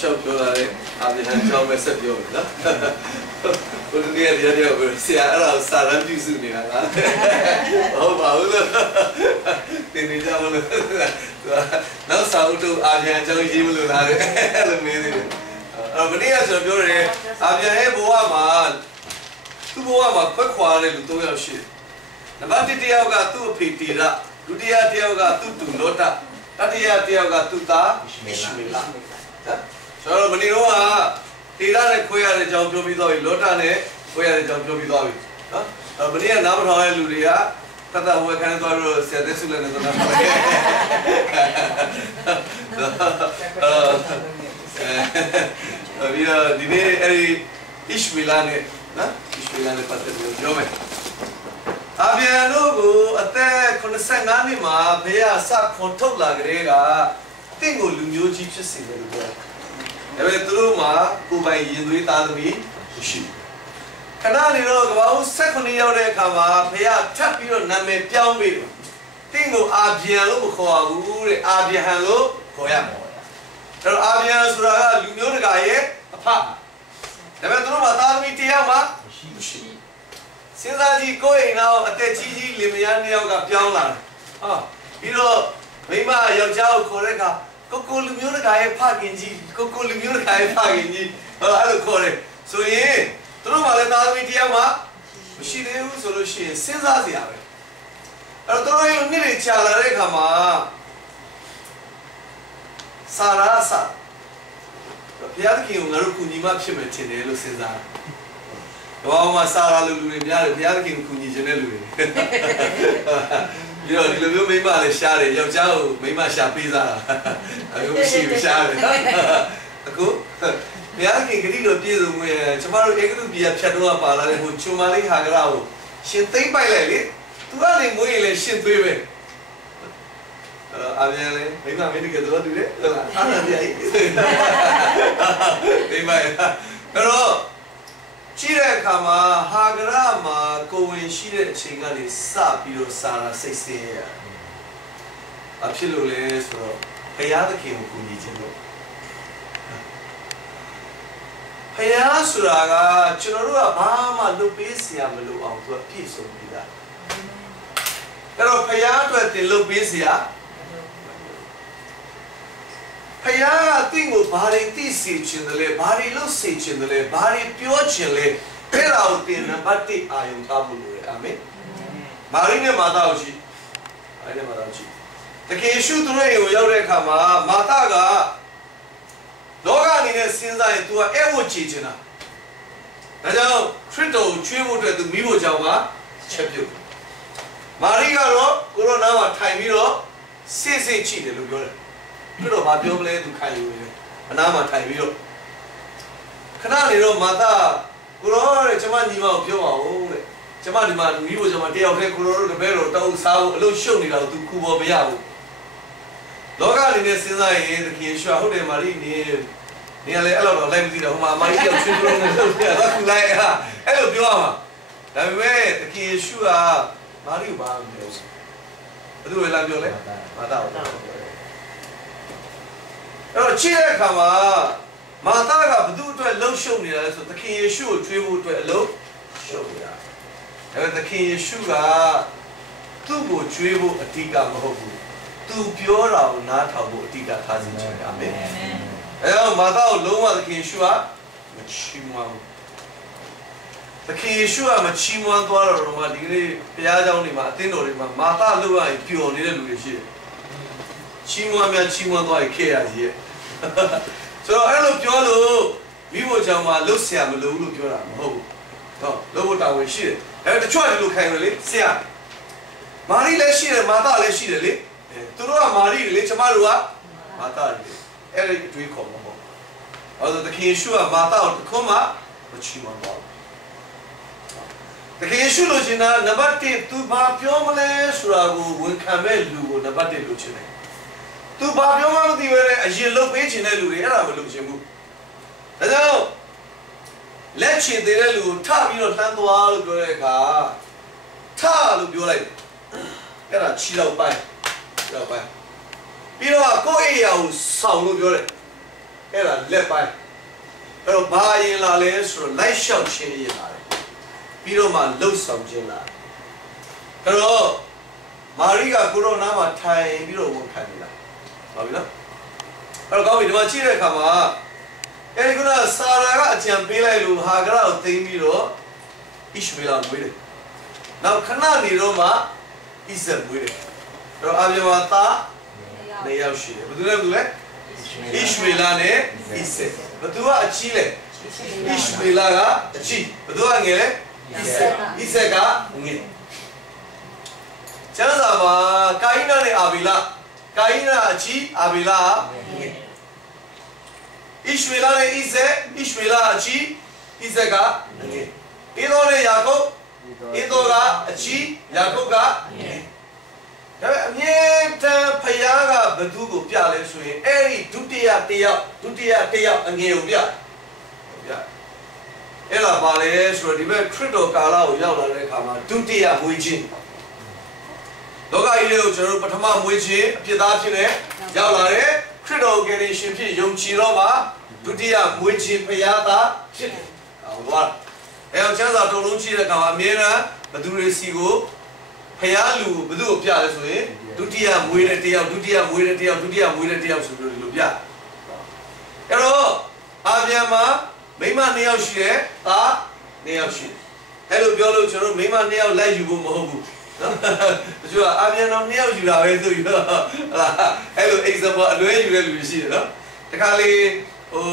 shop ပြောလာတယ်အာဒီဟန်ကြောင်းပဲဆက်ပြောပြီနော်ဘုရားတရားတရားပဲဆရာအဲ့ဒါစာရန်ပြုစုနေတာလားဟုတ်ပါဘူးလို့တင်နေကြမလို့နောက်စာအုပ်တို့အာဒီဟန်ကြောင်းရေးမလို့လားအဲ့လိုမေးနေတယ်အဲ့မနေ့ကကျွန်တော်ပြောတယ်အာဒီဟန်ရဲ့ဘဝမှာသူ့ဘဝမှာခွက်ခွာတဲ့လူ၃ယောက်ရှိတယ်နံပါတ်1တယောက်ကသူ့အဖေတီရဒုတိယတယောက်ကသူ့တူလောတတတိယတယောက်ကသူ့သားမီရှမေလာကျွန်တော်မနေ့တော့တီရနဲ့ခွဲရတဲ့အကြောင်းပြောပြီးသွားပြီလောတနဲ့ခွဲရတဲ့အကြောင်းပြောပြီးသွားပြီနော်မနေ့ကနားမထောင်တဲ့လူတွေကတတ်ဝဲခိုင်းသွားလို့ဆရာသက်စုလည်းနဲ့တော့နားထောင်တယ်ပြီးတော့ဒီနေ့အဲ့ဒီအစ္စမေလာနဲ့နော်အစ္စမေလာနဲ့ပတ်သက်ပြီးပြောမယ်အာဗြဟံတို့ကိုအသက်85နှစ်မှာဘုရားစခွန်ထုတ်လာကြတဲ့ကတင့်ကိုလူမျိုးကြီးဖြစ်စေတယ်လို့ပြောတယ်။ဒါပေမဲ့သူတို့မှာကိုယ်ပိုင်ရင်သွေးသားသမီးမရှိဘူး။ခဏနေတော့ကဘာဦး18ရောက်တဲ့အခါမှာဘုရားထပ်ပြီးတော့နာမည်ပြောင်းပြီးတင့်ကိုအာဗြဟံလို့မခေါ်ဘူးတဲ့အာဗြဟံလို့ခေါ်ရမှာ။ဒါတော့အာဗြဟံဆိုတာကလူမျိုးတကာရဲ့အဖ။ဒါပေမဲ့သူတို့မှာသားသမီးတရားမှမရှိဘူး။စဉ်းစားကြည့်ကိုယ့်အိမ်နောက်အသက်ကြီးကြီးလင်မယားနှစ်ယောက်ကပြောင်းလာတယ်။ပြီးတော့မိမယောက်ျားကိုခေါ်တဲ့အခါကိုလူမျိုးတကာရဲ့ဖခင်ကြီးကိုလူမျိုးတကာရဲ့ဖခင်ကြီးအဲ့လိုခေါ်တယ်။ဆိုရင်သူတို့မှလည်းသားသမီးတရားမှမရှိသေးဘူးဆိုလို့ရှိရင်စဉ်းစားစရာပဲ။အဲ့တော့သူတို့ရဲ့နေ့တွေကြာလာတဲ့အခါမှာစာရာစာဘုရားသခင်ကိုငါတို့ကူညီမှဖြစ်မယ်ထင်တယ်လို့စဉ်းစားတယ်။ဘာမှစာရာလူတွေများတယ်ဘုရားသခင်ကိုကူညီခြင်းတဲ့လူတွေပြီးတော့ဒီလိုမျိုးမိမလည်းရှားတယ်ယောက်ျားကိုမိမရှာပေးစားတာအခုရှိရှားတယ်အခုဘုရားသခင်ဂရိတော်ပြည့်စုံမှုရဲ့ကျမတို့ဧကတုပြည်ဖြတ်တော့ပါလာတဲ့ဟိုချုံမလေးဟာကရာကိုရှင်သိမ့်ပိုက်လိုက်လေသူကလည်းမွေးရင်လည်းရှင်သွေးပဲအာပြန်လေမိမမင်းတကယ်တော့တူတယ်ဟုတ်လားအားရည်မိမအဲ့တော့ကြည့်တဲ့အခါမှာဟာဂရမှာကိုဝင်ရှိတဲ့အချိန်ကနေစပြီးတော့စာရာစိတ်ဆင်းရအဖြစ်လို့လဲဆိုတော့ဘုရားသခင်ကိုကူညီခြင်းလို့ဘုရားဆိုတာကကျွန်တော်တို့ကဘာမှလုပ်ပေးစရာမလိုအောင်သူကပြည့်စုံပြီးသားအဲ့တော့ဘုရားအတွက်တင်လုပ်ပေးစရာဘုရားကတင့်ကိုဘာတွေသိစေခြင်းလဲဘာတွေလုပ်စေခြင်းလဲဘာတွေပြောခြင်းလဲအဲ့ဒါကိုတင်နံပါတ်1အာယုံထားဖို့လိုတယ်အာမင်မာရိနဲ့မာသကိုကြည့်အဲ့ဒီမာသကိုကြည့်တကယ်ရှုသူရဲ့ကိုရောက်တဲ့အခါမှာမာသကလောကအနေနဲ့စဉ်းစားရင် तू ကအဲ့ဝတ်ကြည့်ချင်တာဒါကြောင့်ခရစ်တော်ကိုချွေးဖို့အတွက် तू မိဖို့ကြောင့်ပါချက်ပြုတ်မာရိကတော့ကိုရိုနာမှာထိုင်ပြီးတော့စစ်စစ်ကြည့်တယ်လို့ပြောတယ်သူတို့ဘာပြောမလဲသူခိုင်ယူနေအနားမှာထိုင်ပြီးတော့ခဏနေတော့မာသကိုရောတဲ့ကျမညီမကိုပြောပါဦးတဲ့ကျမဒီမှာမိဖို့ကျမတယောက်တည်းကိုရောတို့တပည့်တော်တောက်စားဖို့အလုပ်ရှုပ်နေတာကိုသူကူပေါ်မရဘူးလောကအနေနဲ့စဉ်းစားရင်သခင်ရှောဟုတ်တယ်မာရိနေကလည်းအဲ့လိုတော့လိုက်မသိတော့ဟိုမှာမာရိရောက်ချွေးလို့နေလို့တော့ကူလိုက်အဲ့လိုပြောရမှာဒါပေမဲ့သခင်ယေရှုကမာရိကိုဘာမှမပြောဘူးဘယ်သူလဲလာပြောလဲမာသကိုအဲ့တော့ကြည့်တဲ့အခါမှာမာသကဘသူအတွက်လှုပ်ရှုပ်နေတာလဲဆိုသခင်ယေရှုကိုကျွေးဖို့အတွက်အလုပ်ရှုပ်နေတာဒါပေမဲ့သခင်ယေရှုကသူ့ကိုကျွေးဖို့အဓိကမဟုတ်ဘူးသူပြောတာကိုနားထောင်ဖို့အဓိကထားစေချင်တယ်အာမင်အဲတော့မာသကိုလုံးဝသခင်ယေရှုကမချီးမွမ်းဘူးသခင်ယေရှုကမချီးမွမ်းသွားတော့ဒီကနေ့ဘုရားကျောင်းတွေမှာအသင်းတော်တွေမှာမာသလို့ရရင်ပျော်နေတဲ့လူတွေရှိတယ်ချီးမွမ်းများချီးမွမ်းသွားရင်ခဲ့ရကြီးရဲ့ဆိုတော့အဲ့လိုပြောလို့မိဖို့ကြောင့်မှလှုပ်ဆရာမလို့လို့ပြောတာမဟုတ်ဘူးတော့လှုပ်ဖို့တာဝန်ရှိတယ်အဲ့တချို့ကဒီလိုခိုင်းတယ်လေဆရာမာရိလည်းရှိတယ်မာသလည်းရှိတယ်လေသူတို့ကမာရိလေကျမတို့ကမာသလေအဲ့ဒီအတွေးခေါ်မှာပေါ့အဲ့တော့သခင်ယေရှုကမာသကိုတခွန်းမှမချီးမွမ်းပါဘူးသခင်ယေရှုလိုချင်တာနံပါတ်1သူဘာပြောမလဲဆိုတာကိုဝန်ခံမဲ့လူကိုနံပါတ်1လိုချင်တယ်သူဘာပြောမှမသိပဲအရင်လုပ်ပေးချင်တဲ့လူတွေအဲ့ဒါမလုပ်ချင်ဘူးဒါကြောင့်လက်ချင်တဲ့လူကိုထပြီးတော့လှမ်းသွားလို့ပြောတဲ့အခါထလို့ပြောလိုက်အဲ့ဒါခြေတော့ပိုင်းပြီးတော့ကိုယ့်အိယာကိုဆောင်လို့ပြောတယ် အဲ့ဒါလက်ပိုင်းအဲ့တော့ဘာရင်လာလဲဆိုတော့လိုက်လျှောက်ခြင်းရင်လာတယ်ပြီးတော့မှလှုပ်ဆောင်ခြင်းလာအဲ့တော့မာရိကကိုရိုနာမှာထိုင်ပြီးတော့ဝန်ခံနေတာဟုတ်ပြီနော်အဲ့တော့ကောင်းပြီဒီမှာကြည့်တဲ့အခါမှာအဲ့ဒီကဆာရာကအကြံပေးလိုက်လို့ဟာဂရကိုသိမ်းပြီးတော့ဣရှမေလမွေးတယ်နောက်ခဏနေတော့မှဣဇက်မွေးတယ်အဲ့တော့အာဗြဟံသား၄ယောက်ရှိတယ်ဘယ်သူလဲဣရှမေလနဲ့ဣဇက်ဘယ်သူကအကြီးလဲဣရှမေလကအကြီးဘယ်သူကငယ်လဲဣဇက်ကငယ်ကျမ်းစာမှာကာယိနနဲ့အာဗေလကာယိနအကြီးအာဗေလငယ်ဣရှမေလနဲ့ဣဇက်ဣရှမေလအကြီးဣဇက်ကငယ်ဧသောနဲ့ယာကုပ်ဧသောကအကြီးယာကုပ်ကငယ်ဒါပေမဲ့အမြဲတမ်းဖယားကဘသူကိုပြလဲဆိုရင်အဲ့ဒီဒုတိယတစ်ယောက်အငယ်ကိုပြအဲ့ဒါပါလေဆိုတော့ဒီဘက်ခရစ်တော်ကာလကိုရောက်လာတဲ့အခါမှာဒုတိယမွေးခြင်းလောကကြီးကိုကျွန်တော်တို့ပထမမွေးခြင်းအဖြစ်သားဖြစ်နေရောက်လာတဲ့ခရစ်တော်ကယ်တင်ရှင်ဖြစ်ယုံကြည်တော့မှဒုတိယမွေးခြင်းဖယားသားဖြစ်တယ်ဟုတ်ပါအဲ့တော့ကျမ်းစာတော်လုံးကြည့်တဲ့အခါမှာအမြဲတမ်းဘသူတွေစီကိုဖယားလူဘသူ့ကိုပြလဲဆိုရင်ဒုတိယမွေးတဲ့တယောက်ဒုတိယမွေးတဲ့တယောက်ဒုတိယမွေးတဲ့တယောက်ဆိုပြီးလို့ပြအဲ့တော့အာဗြဟံမှာမိန်းမ2ယောက်ရှိတယ်သား2ယောက်ရှိတယ်အဲ့လိုပြောလို့ကျွန်တော်မိန်းမ2ယောက်လိုက်ယူဖို့မဟုတ်ဘူးနော်တချို့ကအာဗြဟံတော့2ယောက်ယူတာပဲဆိုပြီးတော့ဟလာအဲ့လို example အလွဲယူတဲ့လူရှိတယ်နော်တခါလေဟို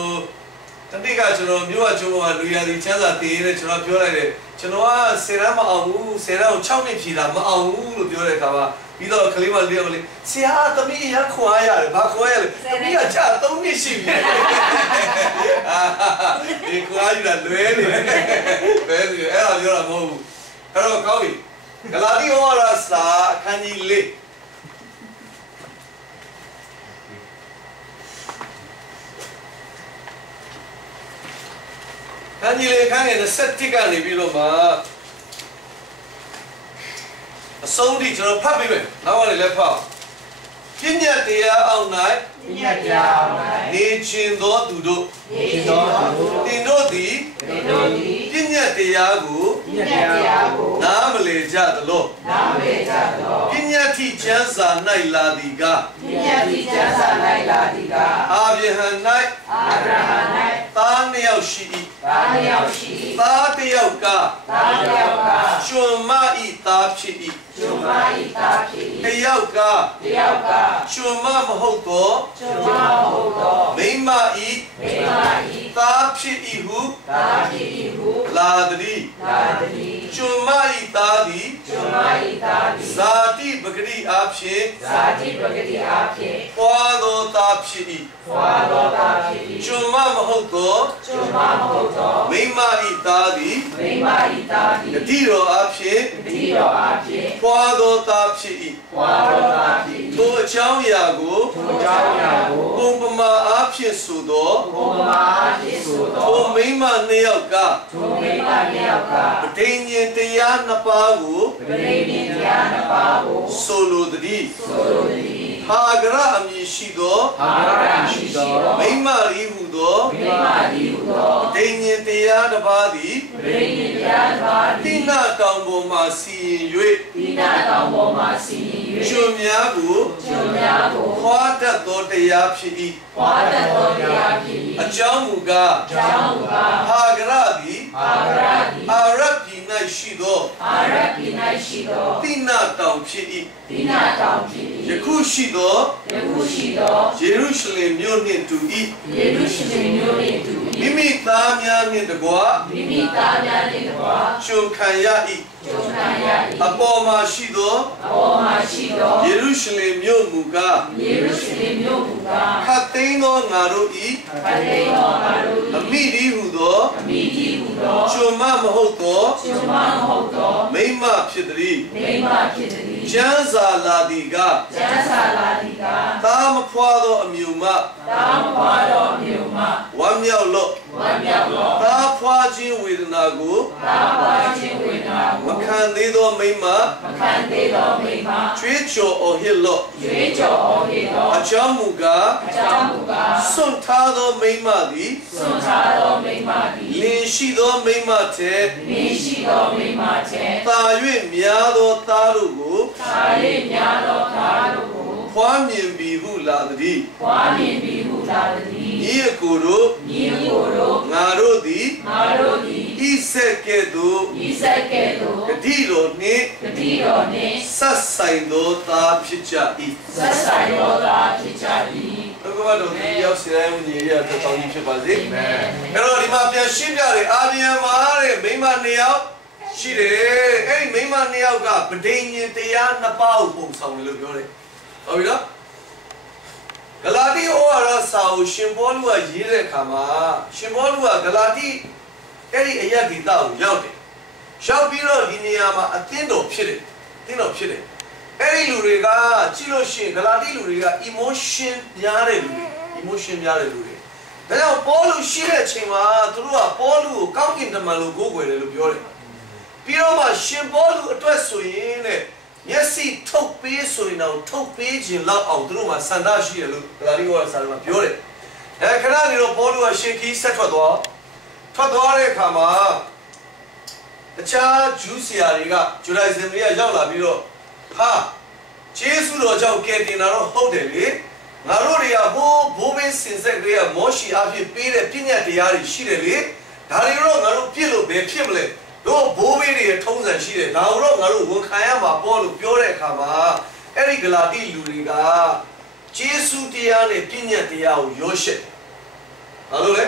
တတိကကျွန်တော်မြို့အကျိုးမှာလူရည်ချမ်းသာတည်ရဲကျွန်တော်ပြောလိုက်တယ်ကျွန်တော်က10ရမ်းမအောင်ဘူး10ရမ်းကို6နှစ်ဖြည်တာမအောင်ဘူးလို့ပြောတဲ့အခါမှာပြီးတော့ကလေးမလေးကလေးဆရာသမီးရခွာရတယ်ဘာခွာရလဲသမီးကကြာ3နှစ်ရှိပြီဒီခွာယူတာလွဲနေဘယ်လိုအဲ့ဒါပြောတာမဟုတ်ဘူးအဲ့တော့ကောင်းပြီဂလာတိဩဝါဒစာအခန်းကြီး4ခန်းကြီးလေးခန်းငယ်27ကနေပြီးတော့မှအဆုံးထိကျွန်တော်ဖတ်ပြီးမယ်နောက်ကနေလည်းဖတ်ပညာတရားအောင်၌နေခြင်းသောသူတို့တင်တို့သည်ပညာတရားကိုနားမလည်ကြသလိုပညာတိကျမ်းစာ၌လာသည်ကအာဗြဟံ၌သား2ယောက်ရှိ၏သား1ယောက်ကကျွန်မ၏သားဖြစ်၏တယောက်ကကျွန်မမဟုတ်သောမိန်းမ၏သားဖြစ်၏ဟုလာသည်ကျွန်မ၏သားသည်ဇာတိပဂတိအားဖြင့်ပွားသောသားဖြစ်၏ကျွန်မမဟုတ်သောမိန်းမ၏သားသည်တတိတော်အားဖြင့်ပွားသောသားဖြစ်၏ထိုအကြောင်းအရာကိုပုံပမာအားဖြင့်ဆိုသောထိုမိန်းမ2ယောက်ကပဋိညာဉ်တရား2ပါးကိုဆိုလိုသည်ဟာဂရအမည်ရှိသောမိန်းမရီဟုသောပဋိညာဉ်တရားတစ်ပါးသည်တိနတောင်ပေါ်မှစီရင်၍ကျွန်များကိုခွာတတ်သောတရားဖြစ်၏အကြောင်းမူကားဟာဂရသည်အာရပြည်၌ရှိသောတိနတောင်ဖြစ်၏ယခုရှိသောယေရုရှလင်မြို့နှင့်တူ၏မိမိသားများနှင့်တကွကျွန်ခံရ၏အပေါ်မှာရှိသောယေရုရှလင်မြို့မူကားခတ်သိမ်းသောငါတို့၏အမိဒီဟုသောကျွန်မမဟုတ်သောမိန်းမဖြစ်သည်ကျမ်းစာလာသည်ကသားမ ဖွာသောအမျိုးမဝမ်းမြောက်လော့သားဖွာခြင်းဝေဒနာကိုမခံသေးသောမိန်းမကြွေးကြော်အော်ဟစ်လော့အကြောင်းမူကားစွန့်ထားသောမိန်းမသည်လင်းရှိသောမိန်းမထဲသာ၍များသောသားတို့ကိုဖွားမြင်ပြီဟုလာသည်ဤအကိုတို့ငါတို့သည်ဤဆက်ကဲ့သို့ဂတိတော်နှင့်ဆက်ဆိုင်သောသားဖြစ်ကြ၏ဘုရားတော်ဒီရောက်စီတိုင်းဝင်ရတဲ့တောင်းကြီးဖြစ်ပါစေအဲ့တော့ဒီမှာပြန်ရှင်းပြတယ်အာဗြဟံမှာတဲ့မိန်းမ2ယောက်ရှိတယ်အဲ့ဒီမိန်းမ2ယောက်ကဗဒိညင်တရား2ပါးကိုပုံဆောင်တယ်လို့ပြောတယ်ဟုတ်ပြီနော်ဂလာတိဩဝါဒစာကိုရှင်ပေါလုကရေးတဲ့အခါမှာရှင်ပေါလုကဂလာတိအဲ့ဒီအယက်ဒီတောက်ရောက်တယ်ရောက်ပြီးတော့ဒီနေရာမှာအသင်းတော်ဖြစ်တယ်အသင်းတော်ဖြစ်တယ်အဲ့ဒီလူတွေကကြည့်လို့ရှိရင်ဂလာတိလူတွေက emotion များတဲ့လူတွေ emotion များတဲ့လူတွေဒါကြောင့်ပေါလုရှိတဲ့အချိန်မှာသူတို့ကပေါလုကိုကောင်းကင်တမန်လိုကိုးကွယ်တယ်လို့ပြောတယ်ပြီးတော့မှရှင်ပေါလုအတွက်ဆိုရင်တဲ့မျက်စိထုတ်ပေးဆိုရင်တော့ထုတ်ပေးခြင်းလောက်အောင်သူတို့မှာစန္ဒရှိတယ်လို့ဂလာတိဩဝါဒစာမှာပြောတယ်ခဏနေတော့ပေါလုကရှင်ခီးဆက်ထွက်သွားတဲ့အခါမှာတခြားဂျူးဆရာတွေကဂျူဒိုင်ဇမ်တွေကရောက်လာပြီးတော့ဟာဂျေစုတော်ကြောင့်ကယ်တင်တာတော့ဟုတ်တယ်လေငါတို့တွေကဘိုးဘေးစင်ဆက်ကလေးကမောရှိအဖြစ်ပေးတဲ့ပညာတရားတွေရှိတယ်လေဒါတွေတော့ငါတို့ပြည့်လို့ဘယ်ဖြစ်မလဲတို့ဘိုးဘေးတွေထုံးစံရှိတယ်ဒါတော့ငါတို့ဝန်ခံရမှာပေါ့လို့ပြောတဲ့အခါမှာအဲ့ဒီဂလာတိလူတွေကဂျေစုတရားနဲ့ပညာတရားကိုရောရှက်ဘာလို့လဲ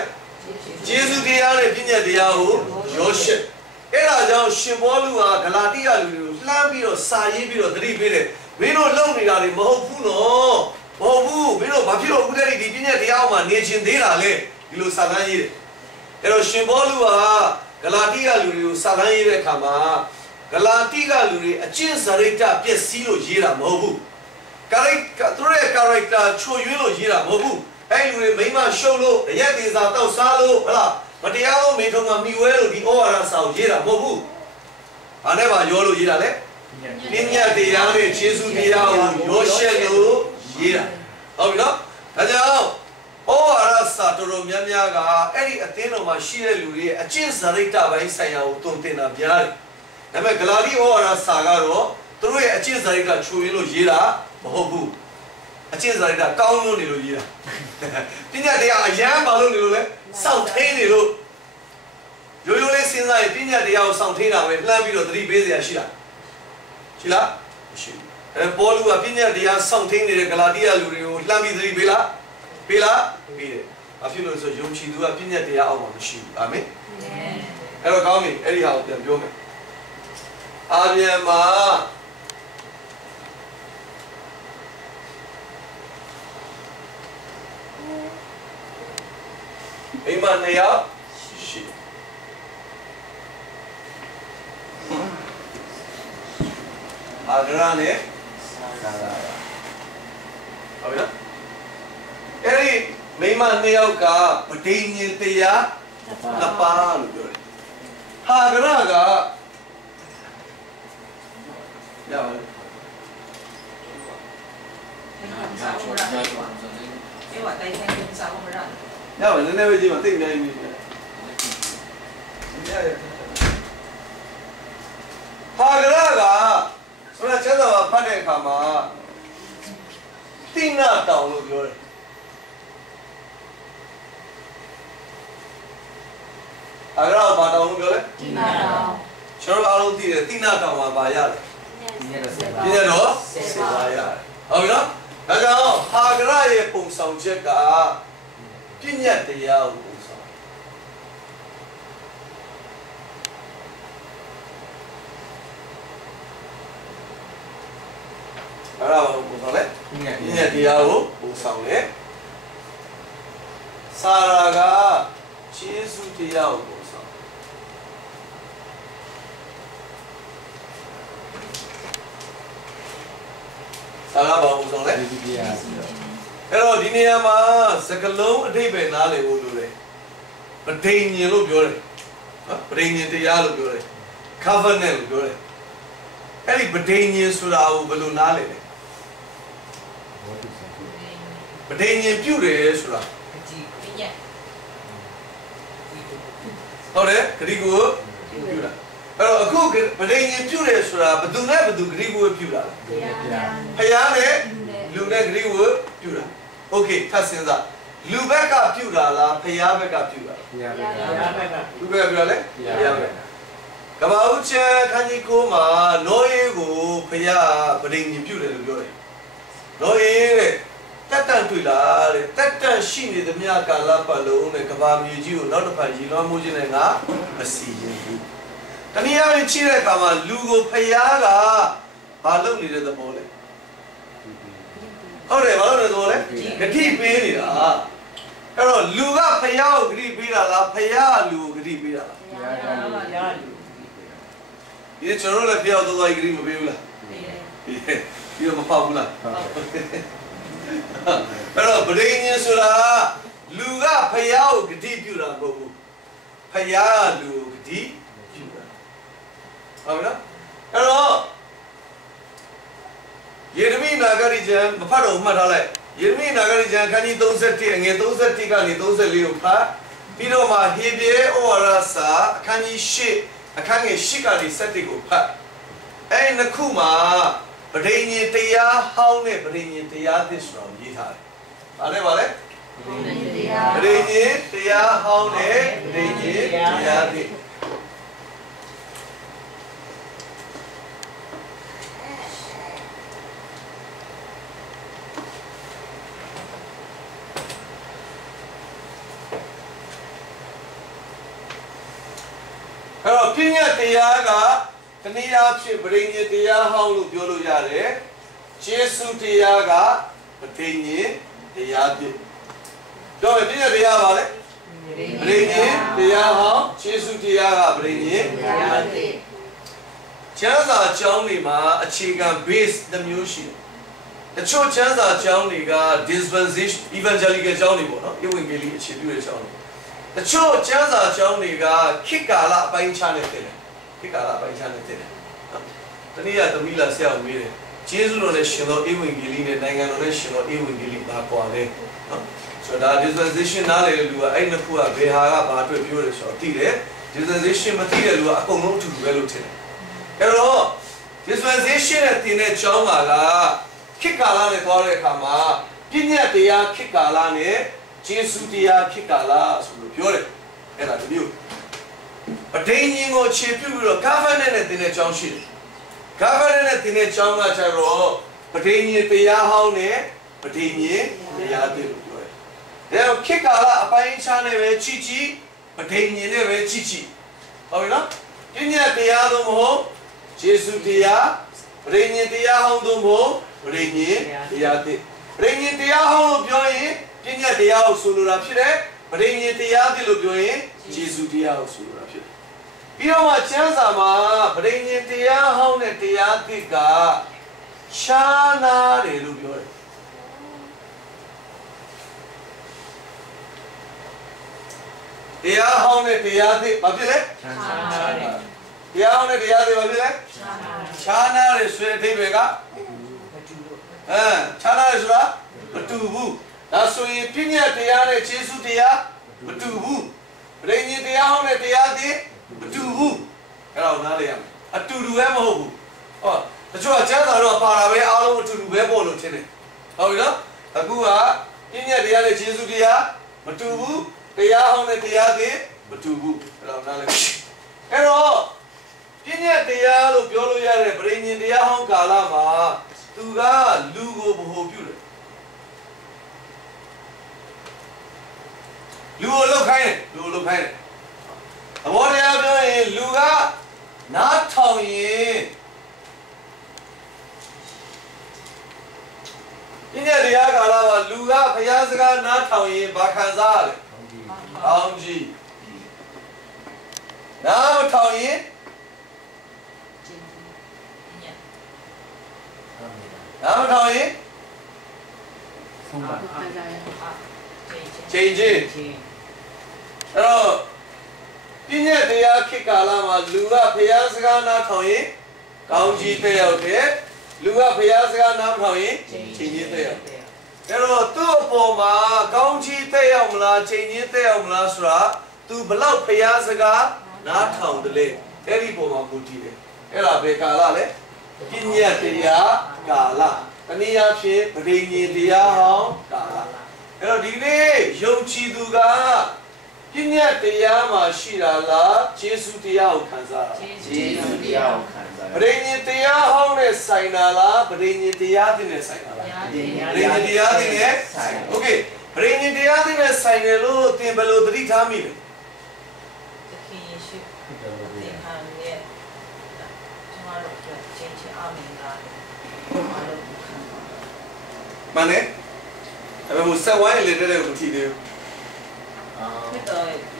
ဂျေစုတရားနဲ့ပညာတရားကိုရောရှက်အဲ့ဒါကြောင့်ရှင်ပေါလုဟာဂလာတိကလူတွေကိုလှမ်းပြီးတော့စာရေးပြီးတော့သတိပေးတယ်မင်းတို့လုံနေတာတွေမဟုတ်ဘူးနော်မဟုတ်ဘူးမင်းတို့ဘာဖြစ်လို့အခုတည်းဒီပညာတရားမှာနေချင်သေးတာလဲဒီလိုစာတမ်းရေးတယ်အဲ့တော့ရှင်ပေါလုဟာဂလာတိကလူတွေကိုစာတမ်းရေးတဲ့အခါမှာဂလာတိကလူတွေအကျင့်စာရိတ္တပျက်စီးလို့ရေးတာမဟုတ်ဘူးသူတို့ရဲ့ character ချွတ်ယွင်းလို့ရေးတာမဟုတ်ဘူးအဲ့လူတွေမိမရှုပ်လို့ရက်သေးစာတောက်စားလို့ဟလားမတရားသောမိထုံးကမိဝဲလို့ဒီဩဝါဒစာကိုရေးတာမဟုတ်ဘူး။ဘာနဲ့ပါရောလို့ရေးတာလဲ။ပညာတရားနဲ့ယေရှုတရားကိုရောရှက်လို့ရေးတာ။ဟုတ်ပြီနော်။ဒါကြောင့်ဩဝါဒစာတော်တော်များများကအဲ့ဒီအသင်းတော်မှာရှိတဲ့လူတွေရဲ့အကျင့်စာရိတ္တပိုင်းဆိုင်ရာကိုတုံ့တင်တာများတယ်။ဒါပေမဲ့ဂလာတိဩဝါဒစာကတော့သူတို့ရဲ့အကျင့်စာရိတ္တချွေရင်းလို့ရေးတာမဟုတ်ဘူး။အကျင့်စာရိတ္တကောင်းလို့နေလို့ရေးတာ။ပညာတရားအရန်ပါလို့နေလို့လဲစောင့်ထိန်နေလို့ရိုးရိုးလေးစဉ်းစားရင်ပညာတရားကိုစောင့်ထိန်တာပဲလှမ်းပြီးတော့သတိပေးစရာရှိလားရှိလားမရှိဘူးပေါလုကပညာတရားစောင့်ထိန်နေတဲ့ဂလာတိယလူတွေကိုလှမ်းပြီးသတိပေးလားပေးတယ်ဘာဖြစ်လို့လဲဆိုယုံကြည်သူကပညာတရားအောက်မှာမရှိဘူးအာမင်အဲ့တော့ကောင်းပြီအဲ့ဒီဟာကိုပြန်ပြောမယ်အာဗြဟံမှာမိမ2ယောက်ရှိအာဂရာနဲ့ဆာရာဟုတ်ပြီနော်အဲ့ဒီမိမ2ယောက်ကဗဒိညင်တရား2ပါးလို့ပြောတယ်ဟာဂရာကရပါဘူး因为我那天跟上我们让。ရပါနည်းနည်းပဲကြည့်ပါသိနေပြီဟာဂရာကဆိုတော့ကျန်တော်ဖတ်တဲ့အခါမှာတိနာတောင်လို့ပြောတယ်ဟာဂရာဘာတောင်လို့ပြောလဲတိနာတောင်ကျွန်တော်အားလုံးသိတယ်တိနာတောင်မှာဘာရတယ်ပြည့်ရတော့စေပါရတယ်ဟုတ်ပြီနော်ဒါကြောင့်ဟာဂရာရဲ့ပုံဆောင်ချက်ကပညာတရားကိုပုံဆောင်အဲ့ဒါကိုပုံဆောင်လဲပညာတရားကိုပုံဆောင်လဲစာရာကယေရှုတရားကိုပုံဆောင်စာရာဘာပုံဆောင်လဲယေရှုတရား အဲ့တော့ဒီနေရာမှာစကလုံးအဓိပ္ပာယ်နားလည်ဖို့လိုတယ်ပဋိညာဉ်လို့ပြောတယ်နော်ပဋိညာဉ်တရားလို့ပြောတယ် covenant လို့ပြောတယ်အဲ့ဒီပဋိညာဉ်ဆိုတာကိုဘယ်လိုနားလည်လဲပဋိညာဉ်ပြုတယ်ဆိုတာဟုတ်တယ်ဂရိကိုပြုတာအဲ့တော့အခုပဋိညာဉ်ပြုတယ်ဆိုတာဘယ်သူနဲ့ဘယ်သူဂရိကိုပြုတာလဲဖယားနဲ့လူနဲ့ဂရိကိုပြုတာโอเคထပ်စဉ်းစားလူဘက်ကပြုတာလားဖယားဘက်ကပြုတာလားဖယားဘက်ကလူဘက်ကပြုတာလေဖယားဘက်ကကဘာဦးချေခန်းကြီးကိုမှာနောယေကိုဖယားပဋိညာဉ်ပြုတယ်လို့ပြောတယ်နောယေတဲ့တက်တန်တွေ့လားတဲ့တက်တန်ရှိနေသမျှကာလပတ်လုံးနဲ့ကဘာမြေကြီးကိုနောက်တစ်ဖန်ရေလွှမ်းမိုးခြင်းနဲ့ငါမစီရင်ဘူးတနည်းအားဖြင့်ချိတဲ့အခါမှာလူကိုဖယားကဘာလုပ်နေတဲ့သဘောလဲဟုတ်တယ်ဘာလို့လဲဆိုတော့လေဂတိပေးနေတာအဲ့တော့လူကဖယားကိုဂတိပေးတာလားဖယားလူကိုဂတိပေးတာလားဖယားလူဒီကျွန်တော်လည်းဖယားတော့ဂတိမပေးဘူးလားပေးတယ်ပြီးတော့မဖောက်ဘူးလားအဲ့တော့ဗြိဉ္ဉ်ဆိုတာလူကဖယားကိုဂတိပြုတာမဟုတ်ဘူးဖယားလူကိုဂတိပြုတာဟုတ်လားအဲ့တော့ယေရမိနာဂရိကျမ်းမဖတ်တော့မှတ်ထားလိုက်ယေရမိနာဂရိကျမ်းခန်းကြီး31အငယ်31ကနေ34ကိုဖတ်ပြီးတော့မှဟေဗြဲဩဝါဒစာအခန်းကြီး8အခန်းငယ်8ကနေ7ကိုဖတ်အဲ့နှစ်ခုမှာပဋိညာဉ်တရားဟောင်းနဲ့ပဋိညာဉ်တရားသစ်ဆိုတာရေးထားတယ်။ဘာလဲပဋိညာဉ်တရားဟောင်းနဲ့ပဋိညာဉ်တရားသစ်အဲ့တော့ပြည့်ညတ်တရားကတနည်းအားဖြင့်ပဋိညာဉ်တရားဟောင်းလို့ပြောလို့ရတယ်။ယေရှုတရားကပဋိညာဉ်တရားသစ်။တော့ပြည့်ညတ်တရားပါလေ။ပဋိညာဉ်တရားဟောင်းယေရှုတရားကပဋိညာဉ်တရားသစ်။ကျမ်းစာအကြောင်းတွေမှာအခြေခံ base တစ်မျိုးရှိတယ်။တချို့ကျမ်းစာအကြောင်းတွေက dispensation evangelical အကြောင်းတွေပေါ့နော်။ဧဝံဂေလိအခြေပြုတဲ့အကြောင်းတွေ။တချို့ကျမ်းစာအကြောင်းတွေကခေတ်ကာလအပိုင်းခြားနေတယ်ခေတ်ကာလအပိုင်းခြားနေတယ်တနည်းအားသမီးလာဆရာမေးတယ်ကျေးဇူးတော်နဲ့ရှင်တော်ဧဝံဂေလိနဲ့နိုင်ငံတော်နဲ့ရှင်တော်ဧဝံဂေလိဘာကွာလဲနော်ဆိုတော့ dispensation နားလေလူကအဲ့နှစ်ခုကဘယ်ဟာကဘာအတွက်ပြောတယ်ဆိုတော့သိတယ် dispensation မသိတဲ့လူကအကုန်လုံးအတူတူပဲလို့ထင်တယ်အဲ့တော့ dispensation နဲ့တင်တဲ့ကျောင်းကခေတ်ကာလနဲ့သွားတဲ့အခါမှာပြည့်ညတ်တရားခေတ်ကာလနဲ့ယေရှုတရားခေတ်ကာလဆိုလို့ပြောတယ်အဲ့ဒါတမျိုးပဋိညာဉ်ကိုခြေပြုပြီးတော့ covenant နဲ့တင်တဲ့ကျောင်းရှိတယ် covenant နဲ့တင်တဲ့ကျောင်းကကျတော့ပဋိညာဉ်တရားဟောင်းနဲ့ပဋိညာဉ်တရားသစ်လို့ပြောတယ်ဒါကြောင့်ခေတ်ကာလအပိုင်းအခြားနဲ့ပဲကြည့်ကြည့်ပဋိညာဉ်နဲ့ပဲကြည့်ကြည့်ဟုတ်ပြီနော်ပြည့်ညတ်တရားသို့မဟုတ်ယေရှုတရားပဋိညာဉ်တရားဟောင်းသို့မဟုတ်ပဋိညာဉ်တရားသစ်ပဋိညာဉ်တရားဟောင်းလို့ပြောရင်ပြည့်ညတ်တရားကိုဆိုလိုတာဖြစ်တယ်ပဋိညာဉ်တရားသစ်လို့ပြောရင်ယေရှုတရားကိုဆိုလိုတာဖြစ်တယ်ပြီးတော့မှကျမ်းစာမှာပဋိညာဉ်တရားဟောင်းနဲ့တရားသစ်ကခြားနာတယ်လို့ပြောတယ်တရားဟောင်းနဲ့တရားသစ်ဘာဖြစ်လဲခြားနာတယ်တရားဟောင်းနဲ့တရားသစ်ဘာဖြစ်လဲခြားနာတယ်ဆိုတဲ့အဓိပ္ပာယ်ကခြားနာတယ်ဆိုတာမတူဘူးဒါဆိုရင်ပြည့်ညတ်တရားနဲ့ယေရှုတရားမတူဘူးပဋိညာဉ်တရားဟောင်းနဲ့တရားသစ်မတူဘူးအဲ့ဒါကိုနားလည်ရမယ်အတူတူပဲမဟုတ်ဘူးဟောတချို့ကကျမ်းစာတော့ပါတာပဲအားလုံးအတူတူပဲပေါ့လို့ထင်တယ်ဟုတ်ပြီနော်အခုကပြည့်ညတ်တရားနဲ့ယေရှုတရားမတူဘူးတရားဟောင်းနဲ့တရားသစ်မတူဘူးအဲ့ဒါကိုနားလည်အဲ့တော့ပြည့်ညတ်တရားလို့ပြောလို့ရတဲ့ပဋိညာဉ်တရားဟောင်းကာလမှာသူကလူကိုဗဟိုပြုတယ်လူကိုလှုပ်ခိုင်းတယ်လူကိုလှုပ်ခိုင်းတယ်အဘောတရားပြောရင်လူကနားထောင်ရင်ပြည့်ညတ်တရားကာလမှာလူကဘုရားစကားနားထောင်ရင်ဘာခံစားရလဲကောင်းကြီးနားမထောင်ရင်နားမထောင်ရင် ချိန်ချင်းအဲ့တော့ပြည့်ညက်တရားခေတ်ကာလမှာလူကဖျားစကားနားထောင်ရင်ကောင်းကြီးတဲ့ရောက်တယ်လူကဖျားစကားနားမထောင်ရင်ချိန်ချင်းတဲ့ရောက်တယ်အဲ့တော့သူ့အပေါ်မှာကောင်းကြီးတဲ့ရောက်မလားချိန်ချင်းတဲ့ရောက်မလားဆိုတာသူဘလောက်ဖျားစကားနားထောင်တယ်လေအဲ့ဒီပုံမှာမူတည်တယ်အဲ့ဒါဘယ်ကာလလဲပြည့်ညက်တရားကာလတနည်းအားဖြင့်ပရိညေတရားဟောင်းကာလအဲ့တော့ဒီနေ့ယုံကြည်သူကပြည့်ညက်တရားမှာရှိတာလားယေရှုတရားကိုခံစားတာယေရှုတရားကိုခံစားပရိညေတရားဟောင်းနဲ့ဆိုင်တာလားပရိညေတရားသစ်နဲ့ဆိုင်တာလားပရိညေတရားသစ်နဲ့ဆိုင်โอเคပရိညေတရားသစ်နဲ့ဆိုင်တယ်လို့သင်ဘယ်လိုသတိထားမိလဲသခင်ယေရှုသင်ခံရဲ့ကျွန်တော်တို့ချင်းချင်းအမင်္ဂလာမှန်တယ်အဲ့ဒါကိုဆက်ဝိုင်းလေတဲ့ကိုမထီသေးဘူး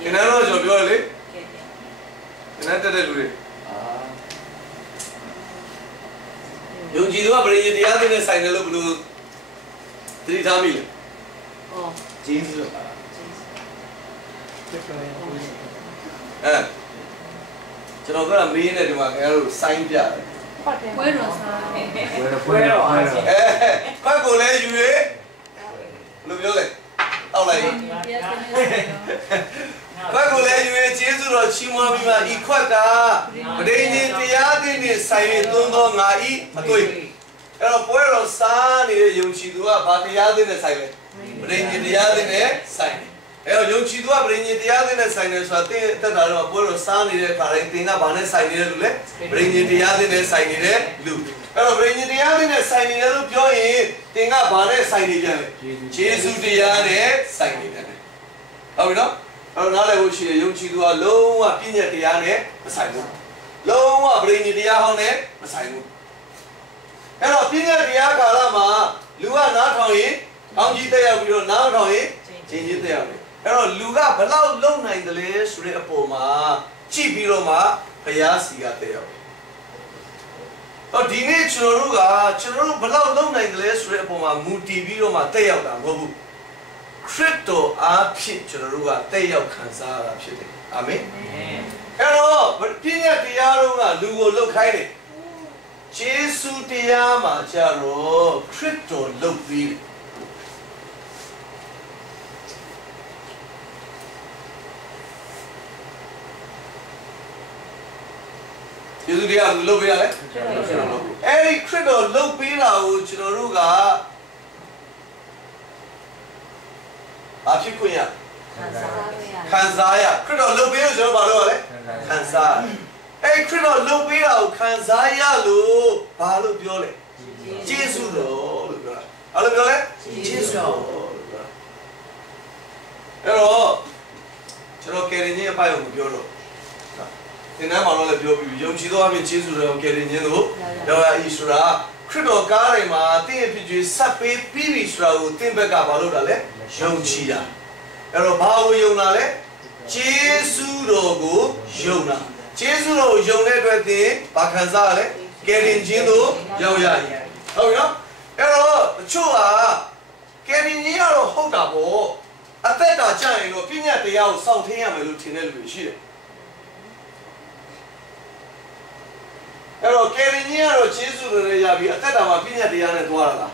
ဒီနေ့တော့ကျွန်တော်ပြောရလေဒီနေ့တက်တဲ့လူတွေယုံကြည်သူကပရိညေတရားသစ်နဲ့ဆိုင်တယ်လို့ဘယ်လိုသတိထားမိလဲဂျေဇုပါကျွန်တော်ကမေးနေတယ်ဒီမှာခင်ဗျားတို့စိုင်းပြတယ်ပွဲတော်စားပွဲတော်အားဖတ်ကိုလည်းယူရေဘယ်လိုပြောလဲတောက်လိုက်ဖတ်ကိုလည်းယူရေကျေးဇူးတော်ချီးမွမ်းပြီးမှဤခွက်ကပရိညေတရားသစ်နဲ့ဆိုင်ရသွန်းသောငါဤအတွေ့အဲ့တော့ပွဲတော်စားနေတဲ့ယုံကြည်သူကဘာတရားသစ်နဲ့ဆိုင်လဲပရိညေတရားသစ်နဲ့ဆိုင်တယ်အဲ့တော့ယုံကြည်သူကပရိညေတရားသစ်နဲ့ဆိုင်တယ်ဆိုတာတင်းတက်တာတော့ပွဲတော်စားနေတဲ့အခါတိုင်းတင်းကဘာနဲ့ဆိုင်နေတယ်လို့လဲပရိညေတရားသစ်နဲ့ဆိုင်နေတဲ့လူအဲ့တော့ပရိညေတရားသစ်နဲ့ဆိုင်နေတယ်လို့ပြောရင်တင်းကဘာနဲ့ဆိုင်နေပြန်လဲယေရှုတရားနဲ့ဆိုင်နေတယ်ဟုတ်ပြီနော်အဲ့တော့နားလည်ဖို့ရှိတယ်ယုံကြည်သူကလုံးဝပြည့်ညက်တရားနဲ့မဆိုင်ဘူးလုံးဝပရိညေတရားဟောင်းနဲ့မဆိုင်ဘူးအဲ့တော့ပြည့်ညက်တရားကာလမှာလူကနားထောင်ရင်ကောင်းကြီးတက်ရောက်ပြီးတော့နားထောင်ရင်ချိန်ကြီးတက်ရောက်တယ်အဲ့တော့လူကဘလောက်လုံနိုင်တယ်လဲဆိုတဲ့အပေါ်မှာကြည့်ပြီးတော့မှဘုရားစီကတက်ရောက်တယ်။တော့ဒီနေ့ကျွန်တော်တို့ဘလောက်လုံနိုင်တယ်လဲဆိုတဲ့အပေါ်မှာမူတည်ပြီးတော့မှတက်ရောက်တာမဟုတ်ဘူး။ခရစ်တော်အားဖြင့်ကျွန်တော်တို့ကတက်ရောက်ခံစားရတာဖြစ်တယ်။အာမင်။အဲ့တော့ပြည့်ညတ်တရားတော်ကလူကိုလှုပ်ခိုင်းတယ်။ယေရှုတရားမှာကျတော့ခရစ်တော်လှုပ်ပြီးတယ်ယေရှုတရားကိုလုပ်ပေးရလဲအဲ့ဒီခရစ်တော်လုပ်ပေးတာကိုကျွန်တော်တို့ကဖြစ်ခွင့်ရခံစားရခရစ်တော်လုပ်ပေးလို့ကျွန်တော်ဘာလုပ်ရလဲခံစားအဲ့ခရစ်တော်လုပ်ပေးတာကိုခံစားရလို့ဘာလို့ပြောလဲယေရှုတော်လို့ပြောတာဘာလို့ပြောလဲယေရှုတော်လို့ပြောတာအဲ့တော့ကျွန်တော်ကယ်တင်ခြင်းအပိုင်းကိုပြောတော့သင်္ကန်းမှာတော့လည်းပြောပြီးယုံကြည်သောအဖြစ်ကျေးဇူးတော်ကယ်တင်ခြင်းကိုရောက်ရ၏ဆိုတာခရစ်တော်ကားတိုင်းမှာတင့်ရဲ့ဖြစ်ကျွေးဆက်ပေးပြီးပြီဆိုတာကိုတင့်ဘက်ကဘာလို့တာလဲယုံကြည်တာအဲ့တော့ဘာကိုယုံတာလဲကျေးဇူးတော်ကိုယုံတာကျေးဇူးတော်ကိုယုံတဲ့အတွက်သင်ဘာခံစားရလဲကယ်တင်ခြင်းကိုရောက်ရ၏ဟုတ်ပြီနော်အဲ့တော့တချို့ကကယ်တင်ခြင်းကတော့ဟုတ်တာပေါ့အသက်တာကြာရင်တော့ပြည့်ညတ်တရားကိုစောင့်ထင်းရမယ်လို့ထင်တဲ့လူတွေရှိတယ်အဲ့တော့ကယ်တင်ခြင်းကတော့ကျေးဇူးတော်နဲ့ရပြီအသက်တာမှာပြည့်ညတ်တရားနဲ့သွားတာလား